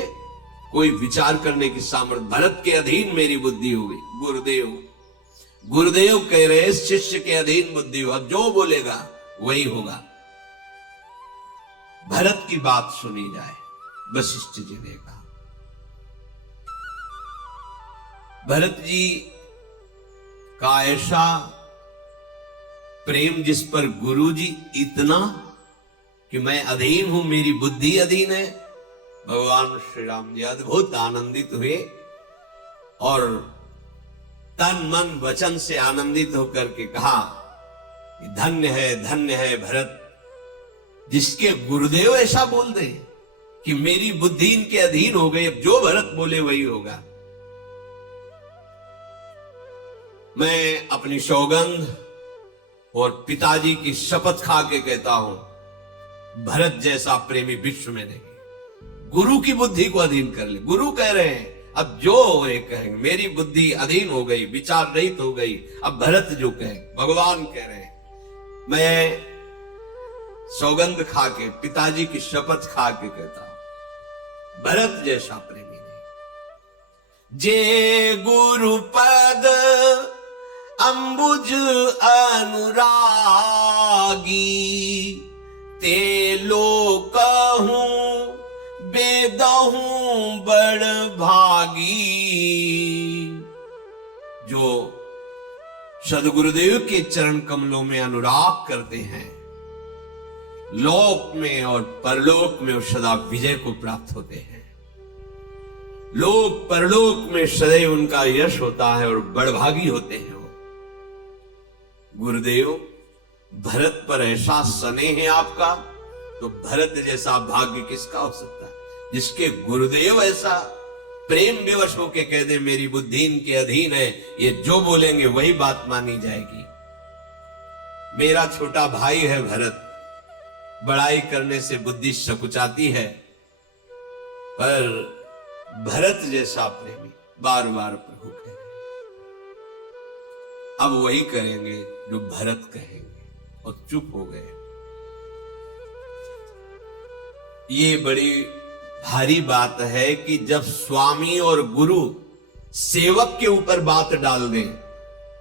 कोई विचार करने की सामर्थ्य, भरत के अधीन मेरी बुद्धि हो गई। गुरुदेव कह रहे शिष्य के अधीन बुद्धि हो, अब जो बोलेगा वही होगा। भरत की बात सुनी जाए। वशिष्ठ जी ने कहा, भरत जी का ऐसा प्रेम जिस पर गुरु जी इतना कि मैं अधीन हूं, मेरी बुद्धि अधीन है। भगवान श्री राम जी अद्भुत आनंदित हुए और तन मन वचन से आनंदित होकर के कहा, धन्य है भरत, जिसके गुरुदेव ऐसा बोल दे कि मेरी बुद्धि इनके अधीन हो गई, अब जो भरत बोले वही होगा। मैं अपनी सौगंध और पिताजी की शपथ खा के कहता हूं, भरत जैसा प्रेमी विश्व में नहीं। गुरु की बुद्धि को अधीन कर ले। गुरु कह रहे हैं, अब जो ये कहेंगे, मेरी बुद्धि अधीन हो गई, विचार रहित हो गई। अब भरत जो कहे, भगवान कह रहे हैं, मैं सौगंध खा के, पिताजी की शपथ खा के कहता हूं, भरत जैसा प्रेमी नहीं। जे गुरु पद अंबुज अनुरागी, ते लोकहूं बेदहूं बड़ भागी। जो सदगुरुदेव के चरण कमलों में अनुराग करते हैं, लोक में और परलोक में सदा विजय को प्राप्त होते हैं। लोक परलोक में सदैव उनका यश होता है और बड़भागी होते हैं वो। गुरुदेव, भरत पर ऐसा स्नेह है आपका, तो भरत जैसा भाग्य किसका हो सकता है, जिसके गुरुदेव ऐसा प्रेम विवश होके कह दे मेरी बुद्धि इनके अधीन है, ये जो बोलेंगे वही बात मानी जाएगी। मेरा छोटा भाई है भरत, बड़ाई करने से बुद्धि सकुचाती है, पर भरत जैसा प्रेमी बार बार प्रभु कह रहे, अब वही करेंगे जो भरत कहेंगे, और चुप हो गए। ये बड़ी भारी बात है कि जब स्वामी और गुरु सेवक के ऊपर बात डाल दें,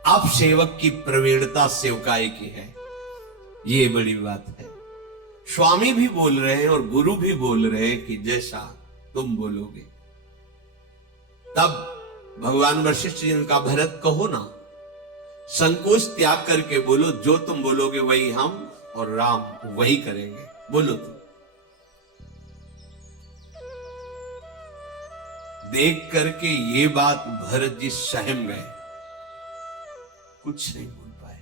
अब सेवक की प्रवीणता सेवकाई की है, ये बड़ी बात है। स्वामी भी बोल रहे हैं और गुरु भी बोल रहे हैं कि जैसा तुम बोलोगे। तब भगवान वशिष्ठ जी ने कहा, भरत कहो ना, संकोच त्याग करके बोलो, जो तुम बोलोगे वही हम और राम वही करेंगे, बोलो तुम। देख करके ये बात भरत जी सहम गए, कुछ नहीं बोल पाए।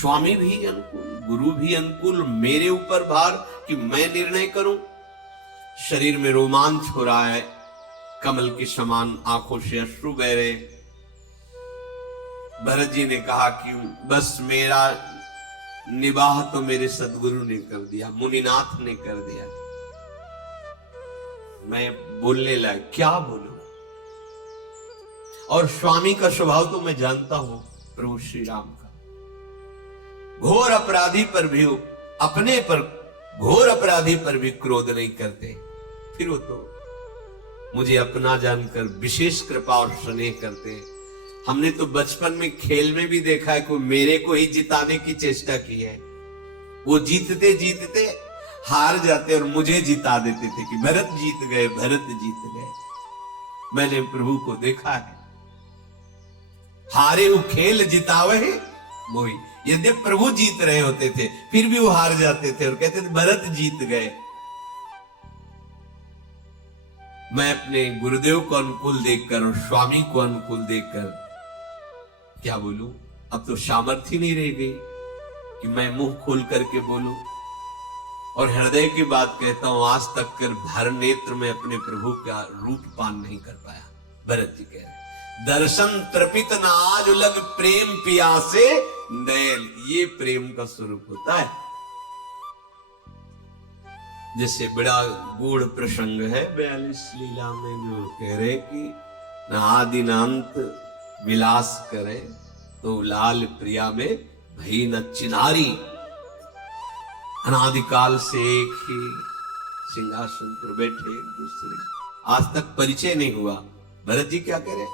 स्वामी भी अनुकूल, गुरु भी अनुकूल, मेरे ऊपर भार कि मैं निर्णय करूं। शरीर में रोमांच हो रहा है, कमल के समान आंखों से अश्रु बह रहे। भरत जी ने कहा कि बस मेरा निबाह तो मेरे सदगुरु ने कर दिया, मुनिनाथ ने कर दिया, मैं बोलने लगा, क्या बोलूं। और स्वामी का स्वभाव तो मैं जानता हूं, प्रभु श्री राम का। घोर अपराधी पर भी, अपने पर घोर अपराधी पर भी क्रोध नहीं करते, फिर वो तो मुझे अपना जानकर विशेष कृपा और स्नेह करते। हमने तो बचपन में खेल में भी देखा है, कोई मेरे को ही जिताने की चेष्टा की है, वो जीतते जीतते हार जाते और मुझे जिता देते थे कि भरत जीत गए, भरत जीत गए। मैंने प्रभु को देखा है, हारे वो खेल जितावे वही। यदि प्रभु जीत रहे होते थे फिर भी वो हार जाते थे और कहते थे भरत जीत गए। मैं अपने गुरुदेव को अनुकूल देखकर और स्वामी को अनुकूल देखकर क्या बोलूं, अब तो सामर्थ्य नहीं रह गई कि मैं मुंह खोल करके बोलूं। और हृदय की बात कहता हूं, आज तक कर भर नेत्र में अपने प्रभु का रूप पान नहीं कर पाया। भरत जी कह रहे, दर्शन तृपित न आज लग प्रेम पियासे नैल, ये प्रेम का स्वरूप होता है। जैसे बड़ा गूढ़ प्रसंग है 42 लीला में, जो कह रहे कि न आदि न अंत विलास करे, तो लाल प्रिया में भई न चिनारी। अनादिकाल से एक ही सिंहासन पर बैठे, एक दूसरे आज तक परिचय नहीं हुआ। भरत जी क्या कह रहे,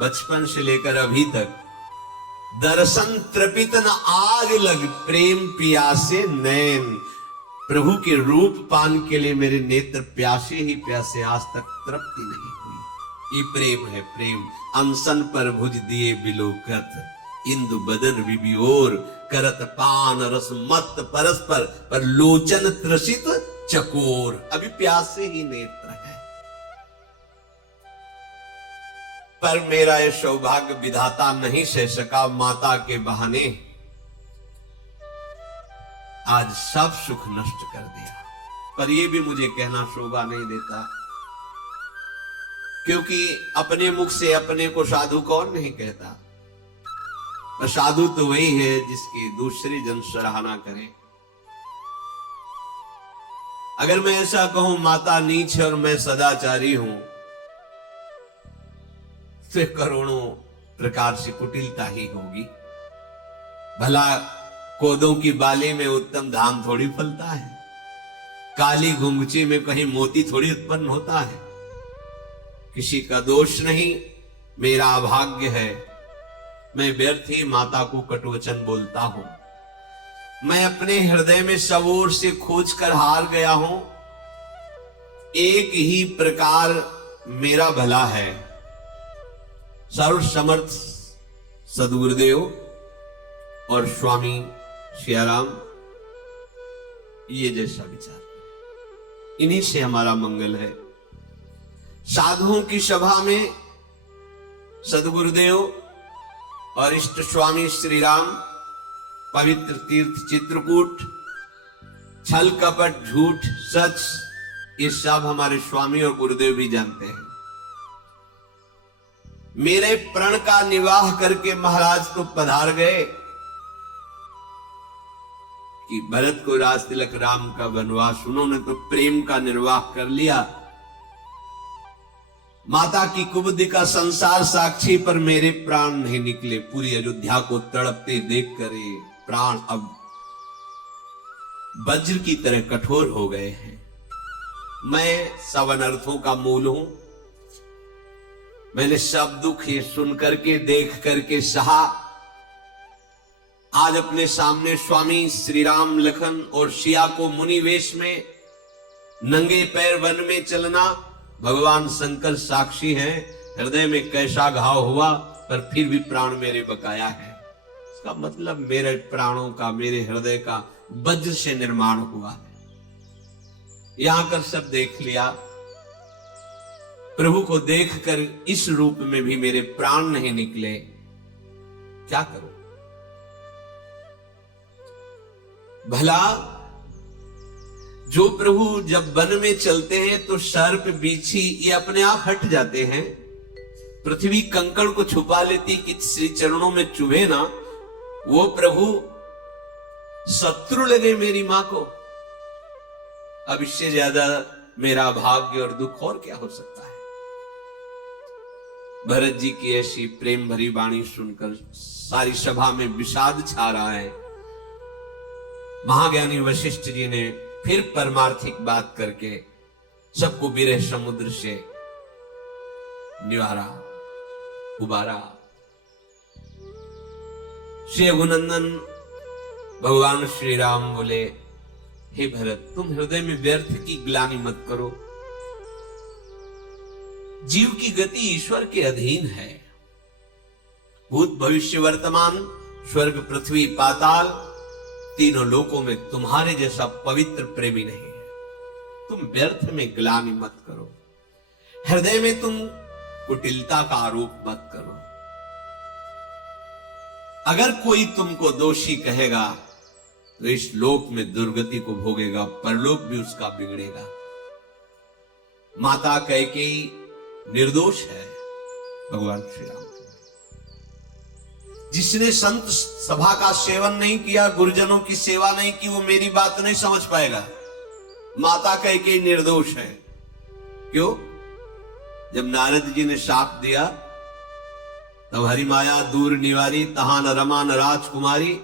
बचपन से लेकर अभी तक दर्शन तृपित न आग लग, प्रेम पियासे नैन। प्रभु के रूप पान के लिए मेरे नेत्र प्यासे ही प्यासे, आज तक तृप्ति नहीं हुई। ये प्रेम है, प्रेम। अनशन पर भुज दिए बिलोकत, इंदु बदन विबियोर, करत पान रस मत परस्पर, पर लोचन त्रसित चकोर। अभी प्यासे ही नेत्र है। पर मेरा ये सौभाग्य विधाता नहीं सह सका, माता के बहाने आज सब सुख नष्ट कर दिया। पर ये भी मुझे कहना शोभा नहीं देता, क्योंकि अपने मुख से अपने को साधु कौन नहीं कहता। पर साधु तो वही है जिसकी दूसरे जन सराहना करें। अगर मैं ऐसा कहूं माता नीच है और मैं सदाचारी हूं, तो करोड़ों प्रकार से कुटिलता ही होगी। भला कोदों की बाली में उत्तम धाम थोड़ी फलता है, काली घुंघची में कहीं मोती थोड़ी उत्पन्न होता है। किसी का दोष नहीं, मेरा अभाग्य है। मैं व्यर्थ ही माता को कटुवचन बोलता हूं। मैं अपने हृदय में सब ओर से खोज कर हार गया हूं। एक ही प्रकार मेरा भला है। सर्व समर्थ सद्गुरुदेव और स्वामी सियाराम ये जैसा विचार, इन्हीं से हमारा मंगल है। साधुओं की सभा में सद्गुरुदेव और इष्ट स्वामी श्री राम, पवित्र तीर्थ चित्रकूट, छल कपट झूठ सच, ये सब हमारे स्वामी और गुरुदेव भी जानते हैं। मेरे प्रण का निर्वाह करके महाराज तो पधार गए कि भरत को राज तिलक राम का वनवास, उन्होंने तो प्रेम का निर्वाह कर लिया। माता की कुबुद्धि का संसार साक्षी, पर मेरे प्राण नहीं निकले। पूरी अयोध्या को तड़पते देख कर प्राण अब वज्र की तरह कठोर हो गए हैं। मैं सब अनर्थों का मूल हूं। मैंने सब दुख ये सुन करके देख करके सहा। आज अपने सामने स्वामी श्री राम लखन और सिया को मुनि वेश में नंगे पैर वन में चलना, भगवान शंकर साक्षी हैं। हृदय में कैसा घाव हुआ, पर फिर भी प्राण मेरे बकाया है। इसका मतलब मेरे प्राणों का, मेरे हृदय का वज्र से निर्माण हुआ है। यहां कर सब देख लिया। प्रभु को देखकर इस रूप में भी मेरे प्राण नहीं निकले, क्या करूं? भला जो प्रभु जब वन में चलते हैं तो सर्प बिच्छी ये अपने आप हट जाते हैं। पृथ्वी कंकड़ को छुपा लेती कि श्री चरणों में चुभे ना। वो प्रभु शत्रु लगे मेरी मां को। अब इससे ज्यादा मेरा भाग्य और दुख और क्या हो सकता है? भरत जी की ऐसी प्रेम भरी वाणी सुनकर सारी सभा में विषाद छा रहा है। महाज्ञानी वशिष्ठ जी ने फिर परमार्थिक बात करके सबको विरह समुद्र से निवारा, उबारा। श्री रघुनंदन भगवान श्री राम बोले, हे भरत, तुम हृदय में व्यर्थ की ग्लानि मत करो। जीव की गति ईश्वर के अधीन है। भूत भविष्य वर्तमान, स्वर्ग पृथ्वी पाताल, तीनों लोकों में तुम्हारे जैसा पवित्र प्रेमी नहीं है। तुम व्यर्थ में ग्लानि मत करो। हृदय में तुम कुटिलता का आरोप मत करो। अगर कोई तुमको दोषी कहेगा तो इस लोक में दुर्गति को भोगेगा, परलोक भी उसका बिगड़ेगा। माता कैकेयी निर्दोष है भगवान श्री राम। जिसने संत सभा का सेवन नहीं किया, गुरुजनों की सेवा नहीं की, वो मेरी बात नहीं समझ पाएगा। माता कैकेयी निर्दोष है। क्यों? जब नारद जी ने शाप दिया तब हरि माया दूर निवारी, तहां न रमा न राजकुमारी,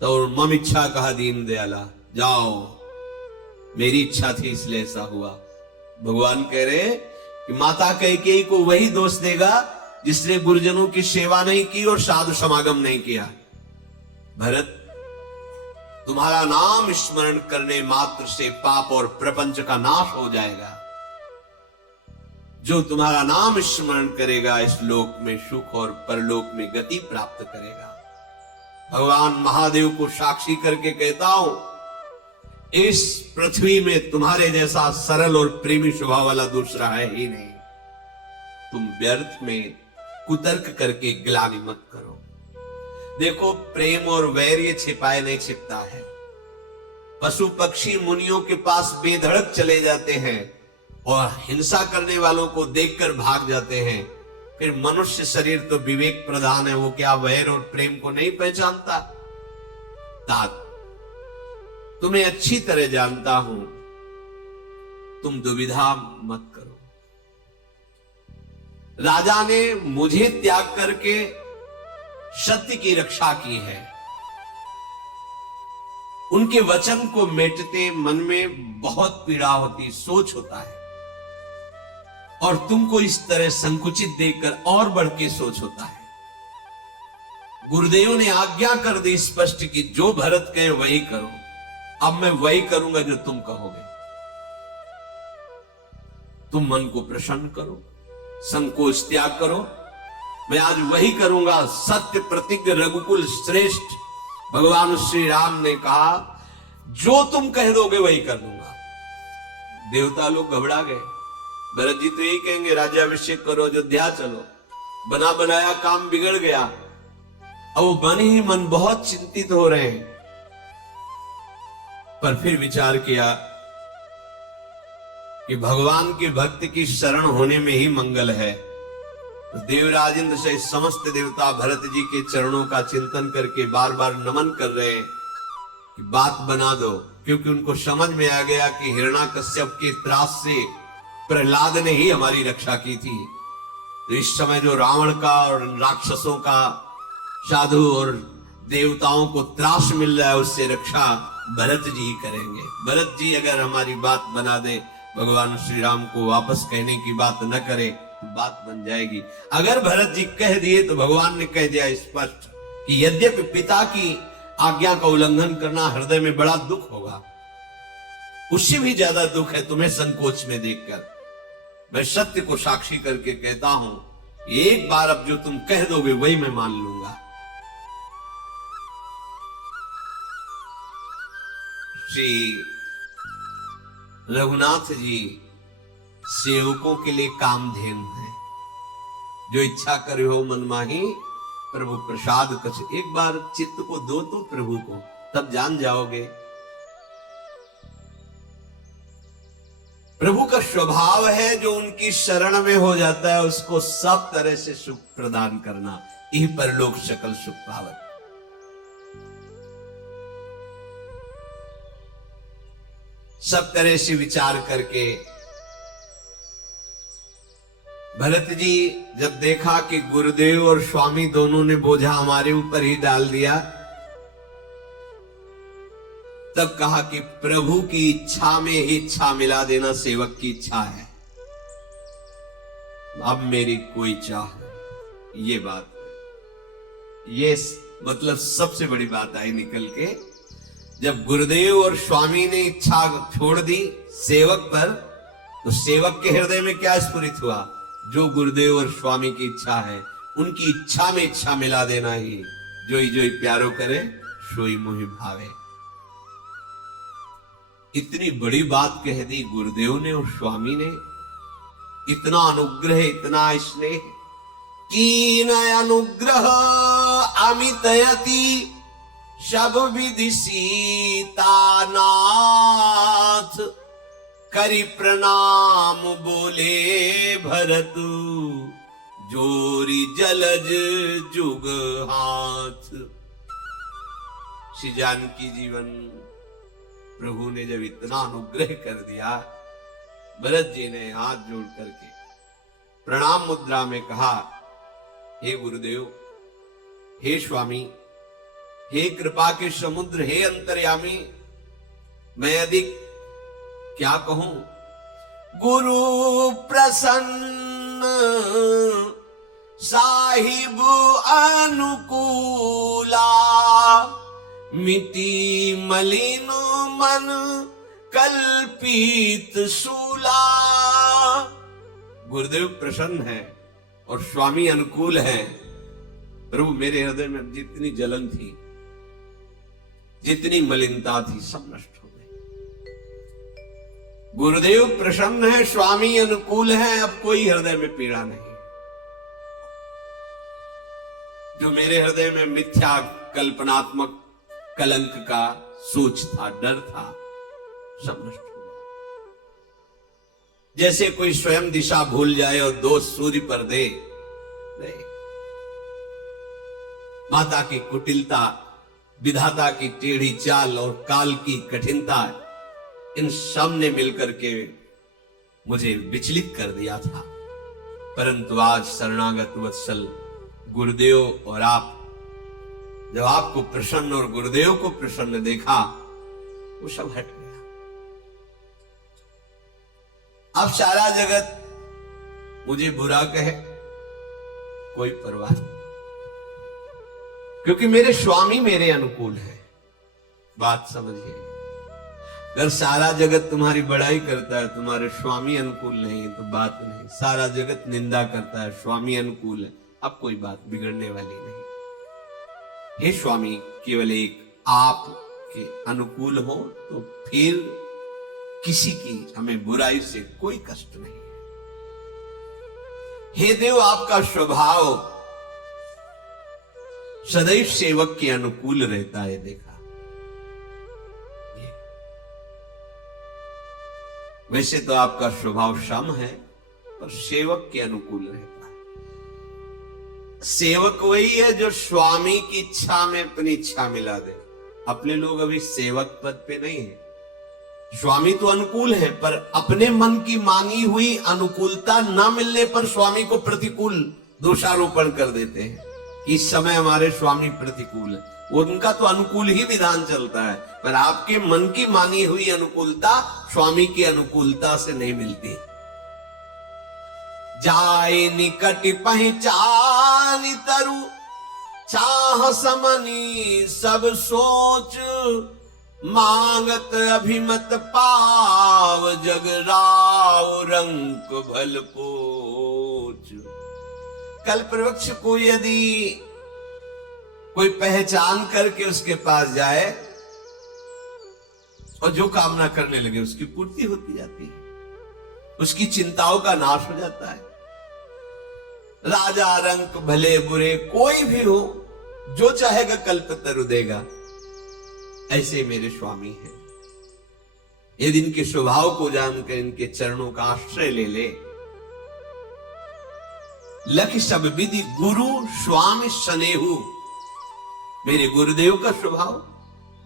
तो मम इच्छा कहा दीन दयाला, जाओ मेरी इच्छा थी इसलिए ऐसा हुआ। भगवान कह रहे कि माता कैकेयी को वही दोष देगा जिसने गुरुजनों की सेवा नहीं की और साधु समागम नहीं किया। भरत, तुम्हारा नाम स्मरण करने मात्र से पाप और प्रपंच का नाश हो जाएगा। जो तुम्हारा नाम स्मरण करेगा इस लोक में सुख और परलोक में गति प्राप्त करेगा। भगवान महादेव को साक्षी करके कहता हूं, इस पृथ्वी में तुम्हारे जैसा सरल और प्रेमी स्वभाव वाला दूसरा है ही नहीं। तुम व्यर्थ में कुतर्क करके ग्लानि मत करो। देखो, प्रेम और वैर छिपाए नहीं छिपता है। पशु पक्षी मुनियों के पास बेधड़क चले जाते हैं और हिंसा करने वालों को देखकर भाग जाते हैं। फिर मनुष्य शरीर तो विवेक प्रधान है, वो क्या वैर और प्रेम को नहीं पहचानता? तात, तुम्हें अच्छी तरह जानता हूं, तुम दुविधा मत करो। राजा ने मुझे त्याग करके सत्य की रक्षा की है। उनके वचन को मेटते मन में बहुत पीड़ा होती, सोच होता है, और तुमको इस तरह संकुचित देखकर और बढ़ के सोच होता है। गुरुदेव ने आज्ञा कर दी स्पष्ट कि जो भरत कहे वही करो। अब मैं वही करूंगा जो तुम कहोगे। तुम मन को प्रसन्न करो, संकोच त्याग करो। मैं आज वही करूंगा। सत्य प्रतिज्ञ रघुकुल श्रेष्ठ भगवान श्री राम ने कहा, जो तुम कह दोगे वही कर दूंगा। देवता लोग घबरा गए। भरत जी तो यही कहेंगे, राज्याभिषेक करो, अयोध्या चलो। बना बनाया काम बिगड़ गया। अब वो मन ही मन बहुत चिंतित हो रहे हैं। पर फिर विचार किया कि भगवान के भक्त की शरण होने में ही मंगल है। तो देवराजेंद्र से समस्त देवता भरत जी के चरणों का चिंतन करके बार बार नमन कर रहे हैं कि बात बना दो, क्योंकि उनको समझ में आ गया कि हिरण्याकश्यप के त्रास से प्रहलाद ने ही हमारी रक्षा की थी। तो इस समय जो रावण का और राक्षसों का, साधु और देवताओं को त्रास मिल रहा है, उससे रक्षा भरत जी ही करेंगे। भरत जी अगर हमारी बात बना दे, भगवान श्री राम को वापस कहने की बात न करे, तो बात बन जाएगी। अगर भरत जी कह दिए तो भगवान ने कह दिया स्पष्ट कि यद्यपि पिता की आज्ञा का उल्लंघन करना हृदय में बड़ा दुख होगा, उससे भी ज्यादा दुख है तुम्हें संकोच में देखकर। मैं सत्य को साक्षी करके कहता हूं, एक बार अब जो तुम कह दोगे वही मैं मान लूंगा। श्री रघुनाथ जी सेवकों के लिए कामधेनु है। जो इच्छा करे हो मन माही प्रभु प्रसाद कछ। एक बार चित्त को दो तो प्रभु को, तब जान जाओगे। प्रभु का स्वभाव है जो उनकी शरण में हो जाता है उसको सब तरह से सुख प्रदान करना। इह परलोक सकल सुख पावत। सब तरह से विचार करके भरत जी जब देखा कि गुरुदेव और स्वामी दोनों ने बोझा हमारे ऊपर ही डाल दिया, तब कहा कि प्रभु की इच्छा में ही इच्छा मिला देना सेवक की इच्छा है। अब मेरी कोई चाह नहीं। ये बात, ये मतलब सबसे बड़ी बात आई निकल के। जब गुरुदेव और स्वामी ने इच्छा छोड़ दी सेवक पर, तो सेवक के हृदय में क्या स्फुरित हुआ? जो गुरुदेव और स्वामी की इच्छा है, उनकी इच्छा में इच्छा मिला देना ही। जोई जोई प्यारो करे सोई मोहि भावे। इतनी बड़ी बात कह दी गुरुदेव ने और स्वामी ने। इतना अनुग्रह, इतना स्नेह। कीन अनुग्रह अमितयति सब विधि सीतानाथ। करि प्रणाम बोले भरत जोरी जलज जुग हाथ। श्री जानकी जीवन प्रभु ने जब इतना अनुग्रह कर दिया, भरत जी ने हाथ जोड़ करके प्रणाम मुद्रा में कहा, हे गुरुदेव, हे स्वामी, हे कृपा के समुद्र, हे अंतर्यामी, मैं अधिक क्या कहूं, गुरु प्रसन्न साहिब अनुकूला, मिटी मलिन मन कल्पित सूला। गुरुदेव प्रसन्न है और स्वामी अनुकूल है। प्रभु मेरे हृदय में जितनी जलन थी, जितनी मलिनता थी, सब नष्ट हो गई। गुरुदेव प्रसन्न है, स्वामी अनुकूल है, अब कोई हृदय में पीड़ा नहीं। जो मेरे हृदय में मिथ्या कल्पनात्मक कलंक का सोच था, डर था, सब नष्ट हो गया। जैसे कोई स्वयं दिशा भूल जाए और दोष सूर्य पर दे। नहीं, माता की कुटिलता, विधाता की टेढ़ी चाल और काल की कठिनता, इन सब ने मिलकर के मुझे विचलित कर दिया था। परंतु आज शरणागत वत्सल गुरुदेव और आप, जब आपको प्रसन्न और गुरुदेव को प्रसन्न देखा, वो सब हट गया। अब सारा जगत मुझे बुरा कहे, कोई परवाह नहीं, क्योंकि मेरे स्वामी मेरे अनुकूल है। बात समझिए, अगर सारा जगत तुम्हारी बड़ाई करता है, तुम्हारे स्वामी अनुकूल नहीं तो बात नहीं। सारा जगत निंदा करता है, स्वामी अनुकूल है, अब कोई बात बिगड़ने वाली नहीं। हे स्वामी, केवल एक आप के अनुकूल हो तो फिर किसी की हमें बुराई से कोई कष्ट नहीं है। हे देव, आपका स्वभाव सदैव सेवक के अनुकूल रहता है। देखा, वैसे तो आपका स्वभाव सम है, पर सेवक के अनुकूल रहता है। सेवक वही है जो स्वामी की इच्छा में अपनी इच्छा मिला दे। अपने लोग अभी सेवक पद पे नहीं है। स्वामी तो अनुकूल है, पर अपने मन की मांगी हुई अनुकूलता न मिलने पर स्वामी को प्रतिकूल दोषारोपण कर देते हैं कि इस समय हमारे स्वामी प्रतिकूल है। उनका तो अनुकूल ही विधान चलता है, पर आपके मन की मांगी हुई अनुकूलता स्वामी की अनुकूलता से नहीं मिलती। जाए निकट पहचान तरु, चाह समनी सब सोच, मांगत अभिमत पाव, जग राव रंक भल पोच। कल्प वृक्ष को यदि कोई पहचान करके उसके पास जाए और जो कामना करने लगे उसकी पूर्ति होती जाती है, उसकी चिंताओं का नाश हो जाता है। राजा रंक भले बुरे कोई भी हो, जो चाहेगा कल्पतरु देगा। ऐसे मेरे स्वामी हैं। यदि इनके स्वभाव को जानकर इनके चरणों का आश्रय ले ले, लख सब विधि गुरु स्वामी स्नेहु। मेरे गुरुदेव का स्वभाव,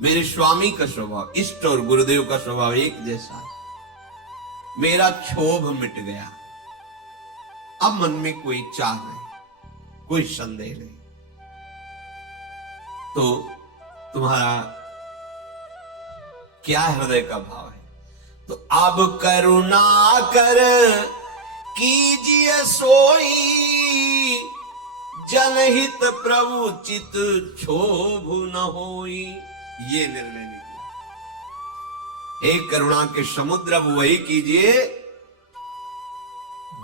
मेरे स्वामी का स्वभाव, इष्ट और गुरुदेव का स्वभाव एक जैसा है। मेरा क्षोभ मिट गया, अब मन में कोई चाह नहीं, कोई संदेह नहीं। तो तुम्हारा क्या हृदय का भाव है? तो अब करुणा कर कीजिए सोई, जनहित प्रभु चित क्षोभ न होई। ये निर्णय निकला। हे करुणा के समुद्र, अब वही कीजिए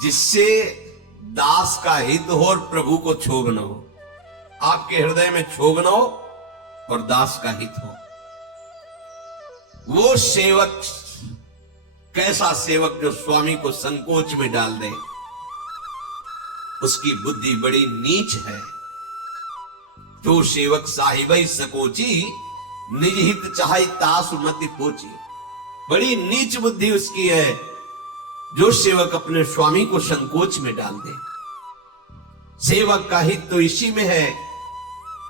जिससे दास का हित हो और प्रभु को क्षोभ न हो। आपके हृदय में क्षोभ न हो और दास का हित हो। वो सेवक, कैसा सेवक जो स्वामी को संकोच में डाल दे, उसकी बुद्धि बड़ी नीच है। जो सेवक साहिबई सकोची, निज हित चाहे तासु मति पोची। बड़ी नीच बुद्धि उसकी है जो सेवक अपने स्वामी को संकोच में डाल दे। सेवक का हित तो इसी में है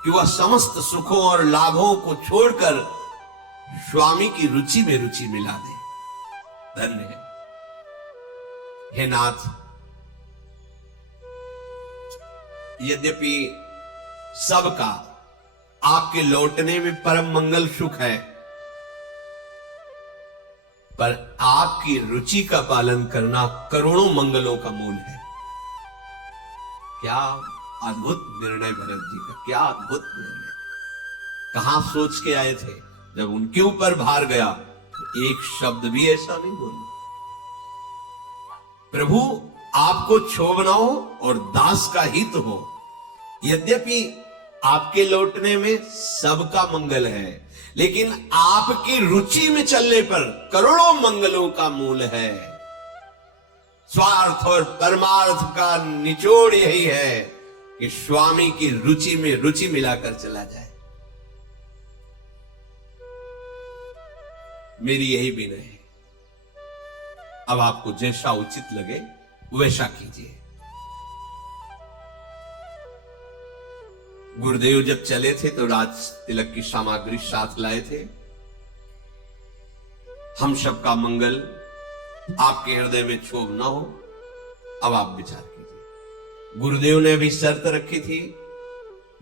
कि वह समस्त सुखों और लाभों को छोड़कर स्वामी की रुचि में रुचि मिला दे। धन्य है। हे नाथ, यद्यपि सबका आपके लौटने में परम मंगल सुख है, पर आपकी रुचि का पालन करना करोड़ों मंगलों का मूल है। क्या अद्भुत निर्णय भरत जी का, क्या अद्भुत निर्णय। कहां सोच के आए थे, जब उनके ऊपर भार गया तो एक शब्द भी ऐसा नहीं बोला, प्रभु आपको क्षोभ न हो और दास का हित हो। यद्यपि आपके लौटने में सबका मंगल है, लेकिन आपकी रुचि में चलने पर करोड़ों मंगलों का मूल है। स्वार्थ और परमार्थ का निचोड़ यही है कि स्वामी की रुचि में रुचि मिलाकर चला जाए। मेरी यही विनय है, अब आपको जैसा उचित लगे वैसा कीजिए। गुरुदेव जब चले थे तो राज तिलक की सामग्री साथ लाए थे। हम सबका मंगल, आपके हृदय में क्षोभ न हो, अब आप विचार कीजिए। गुरुदेव ने भी शर्त रखी थी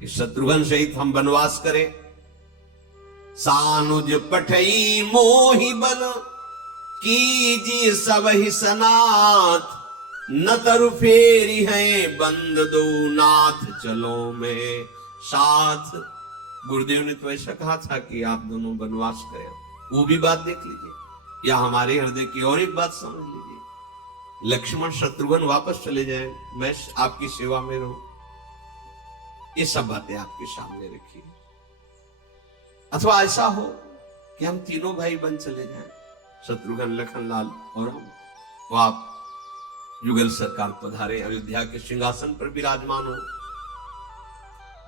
कि शत्रुघ्न सहित हम वनवास करें। सानुज पठई मोहि बल कीजिए सब ही सनाथ, न तरु फेरी है बंद दो नाथ चलो में साथ। गुरुदेव ने तो ऐसा कहा था कि आप दोनों वनवास करें, वो भी बात देख लीजिए, या हमारे हृदय की और एक बात समझ लीजिए, लक्ष्मण शत्रुघ्न वापस चले जाएं, मैं आपकी सेवा में रहूं। ये सब बातें आपके सामने रखिए। अथवा ऐसा हो कि हम तीनों भाई बन चले जाएं, शत्रुघ्न, लखनलाल और हम, तो आप युगल सरकार पधारे, अयोध्या के सिंहासन पर विराजमान हो।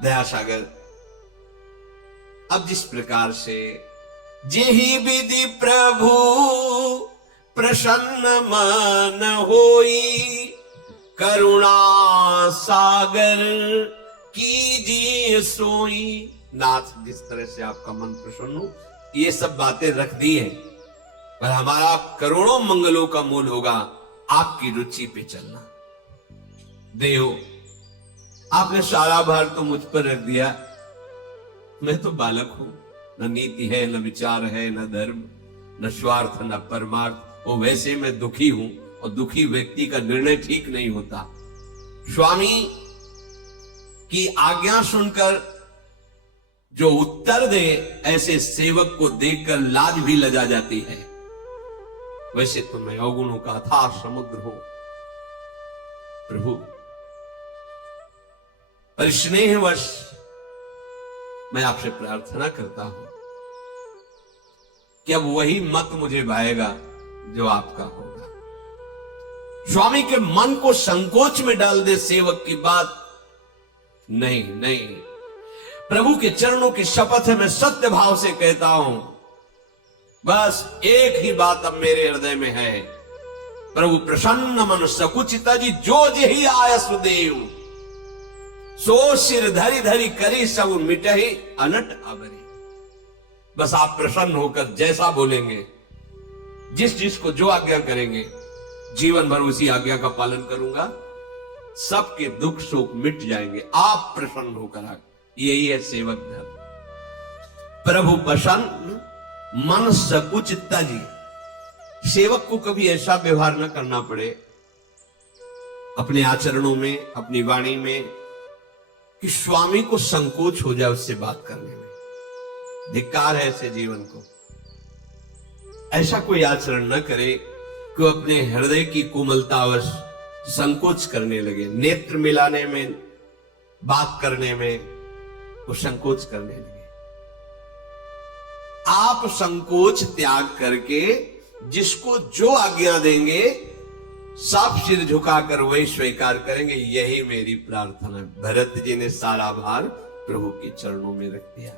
दयासागर अब जिस प्रकार से जेहि विधि प्रभु प्रसन्न मन होई, करुणा सागर कीजिए सोई। नाथ, जिस तरह से आपका मन प्रसन्न हो, ये सब बातें रख दी हैं, पर हमारा करोड़ों मंगलों का मूल होगा आपकी रुचि पे चलना। देव, आपने सारा भार तो मुझ पर रख दिया। मैं तो बालक हूं, न नीति है, न विचार है, न धर्म, न स्वार्थ, न परमार्थ। वो वैसे मैं दुखी हूं, और दुखी व्यक्ति का निर्णय ठीक नहीं होता। स्वामी की आज्ञा सुनकर जो उत्तर दे, ऐसे सेवक को देखकर लाज भी लजा जाती है। वैसे तो मैं अवगुणों का अथाह समुद्र हूं प्रभु, पर स्नेहवश मैं आपसे प्रार्थना करता हूं कि अब वही मत मुझे भाएगा जो आपका होगा। स्वामी के मन को संकोच में डाल दे सेवक की बात। नहीं नहीं, प्रभु के चरणों की शपथ है, मैं सत्य भाव से कहता हूं, बस एक ही बात अब मेरे हृदय में है, प्रभु प्रसन्न मन सकुचिता जी जो जेहि आय सुदेव, सो सिर धरी धरी करी सब मिटहि अनट अबरी। बस आप प्रसन्न होकर जैसा बोलेंगे, जिस जिसको जो आज्ञा करेंगे, जीवन भर उसी आज्ञा का पालन करूंगा। सबके दुख शोक मिट जाएंगे, आप प्रसन्न होकर। यही है सेवक धर्म। प्रभु प्रसन्न मन सकुचिता जी। सेवक को कभी ऐसा व्यवहार न करना पड़े अपने आचरणों में, अपनी वाणी में, कि स्वामी को संकोच हो जाए उससे बात करने में। धिक्कार है ऐसे जीवन को। ऐसा कोई आचरण न करे कि अपने हृदय की कोमलतावश संकोच करने लगे। नेत्र मिलाने में, बात करने में वो संकोच करने लगे। आप संकोच त्याग करके जिसको जो आज्ञा देंगे, सब सिर झुकाकर वही स्वीकार करेंगे। यही मेरी प्रार्थना है। भरत जी ने सारा भार प्रभु के चरणों में रख दिया।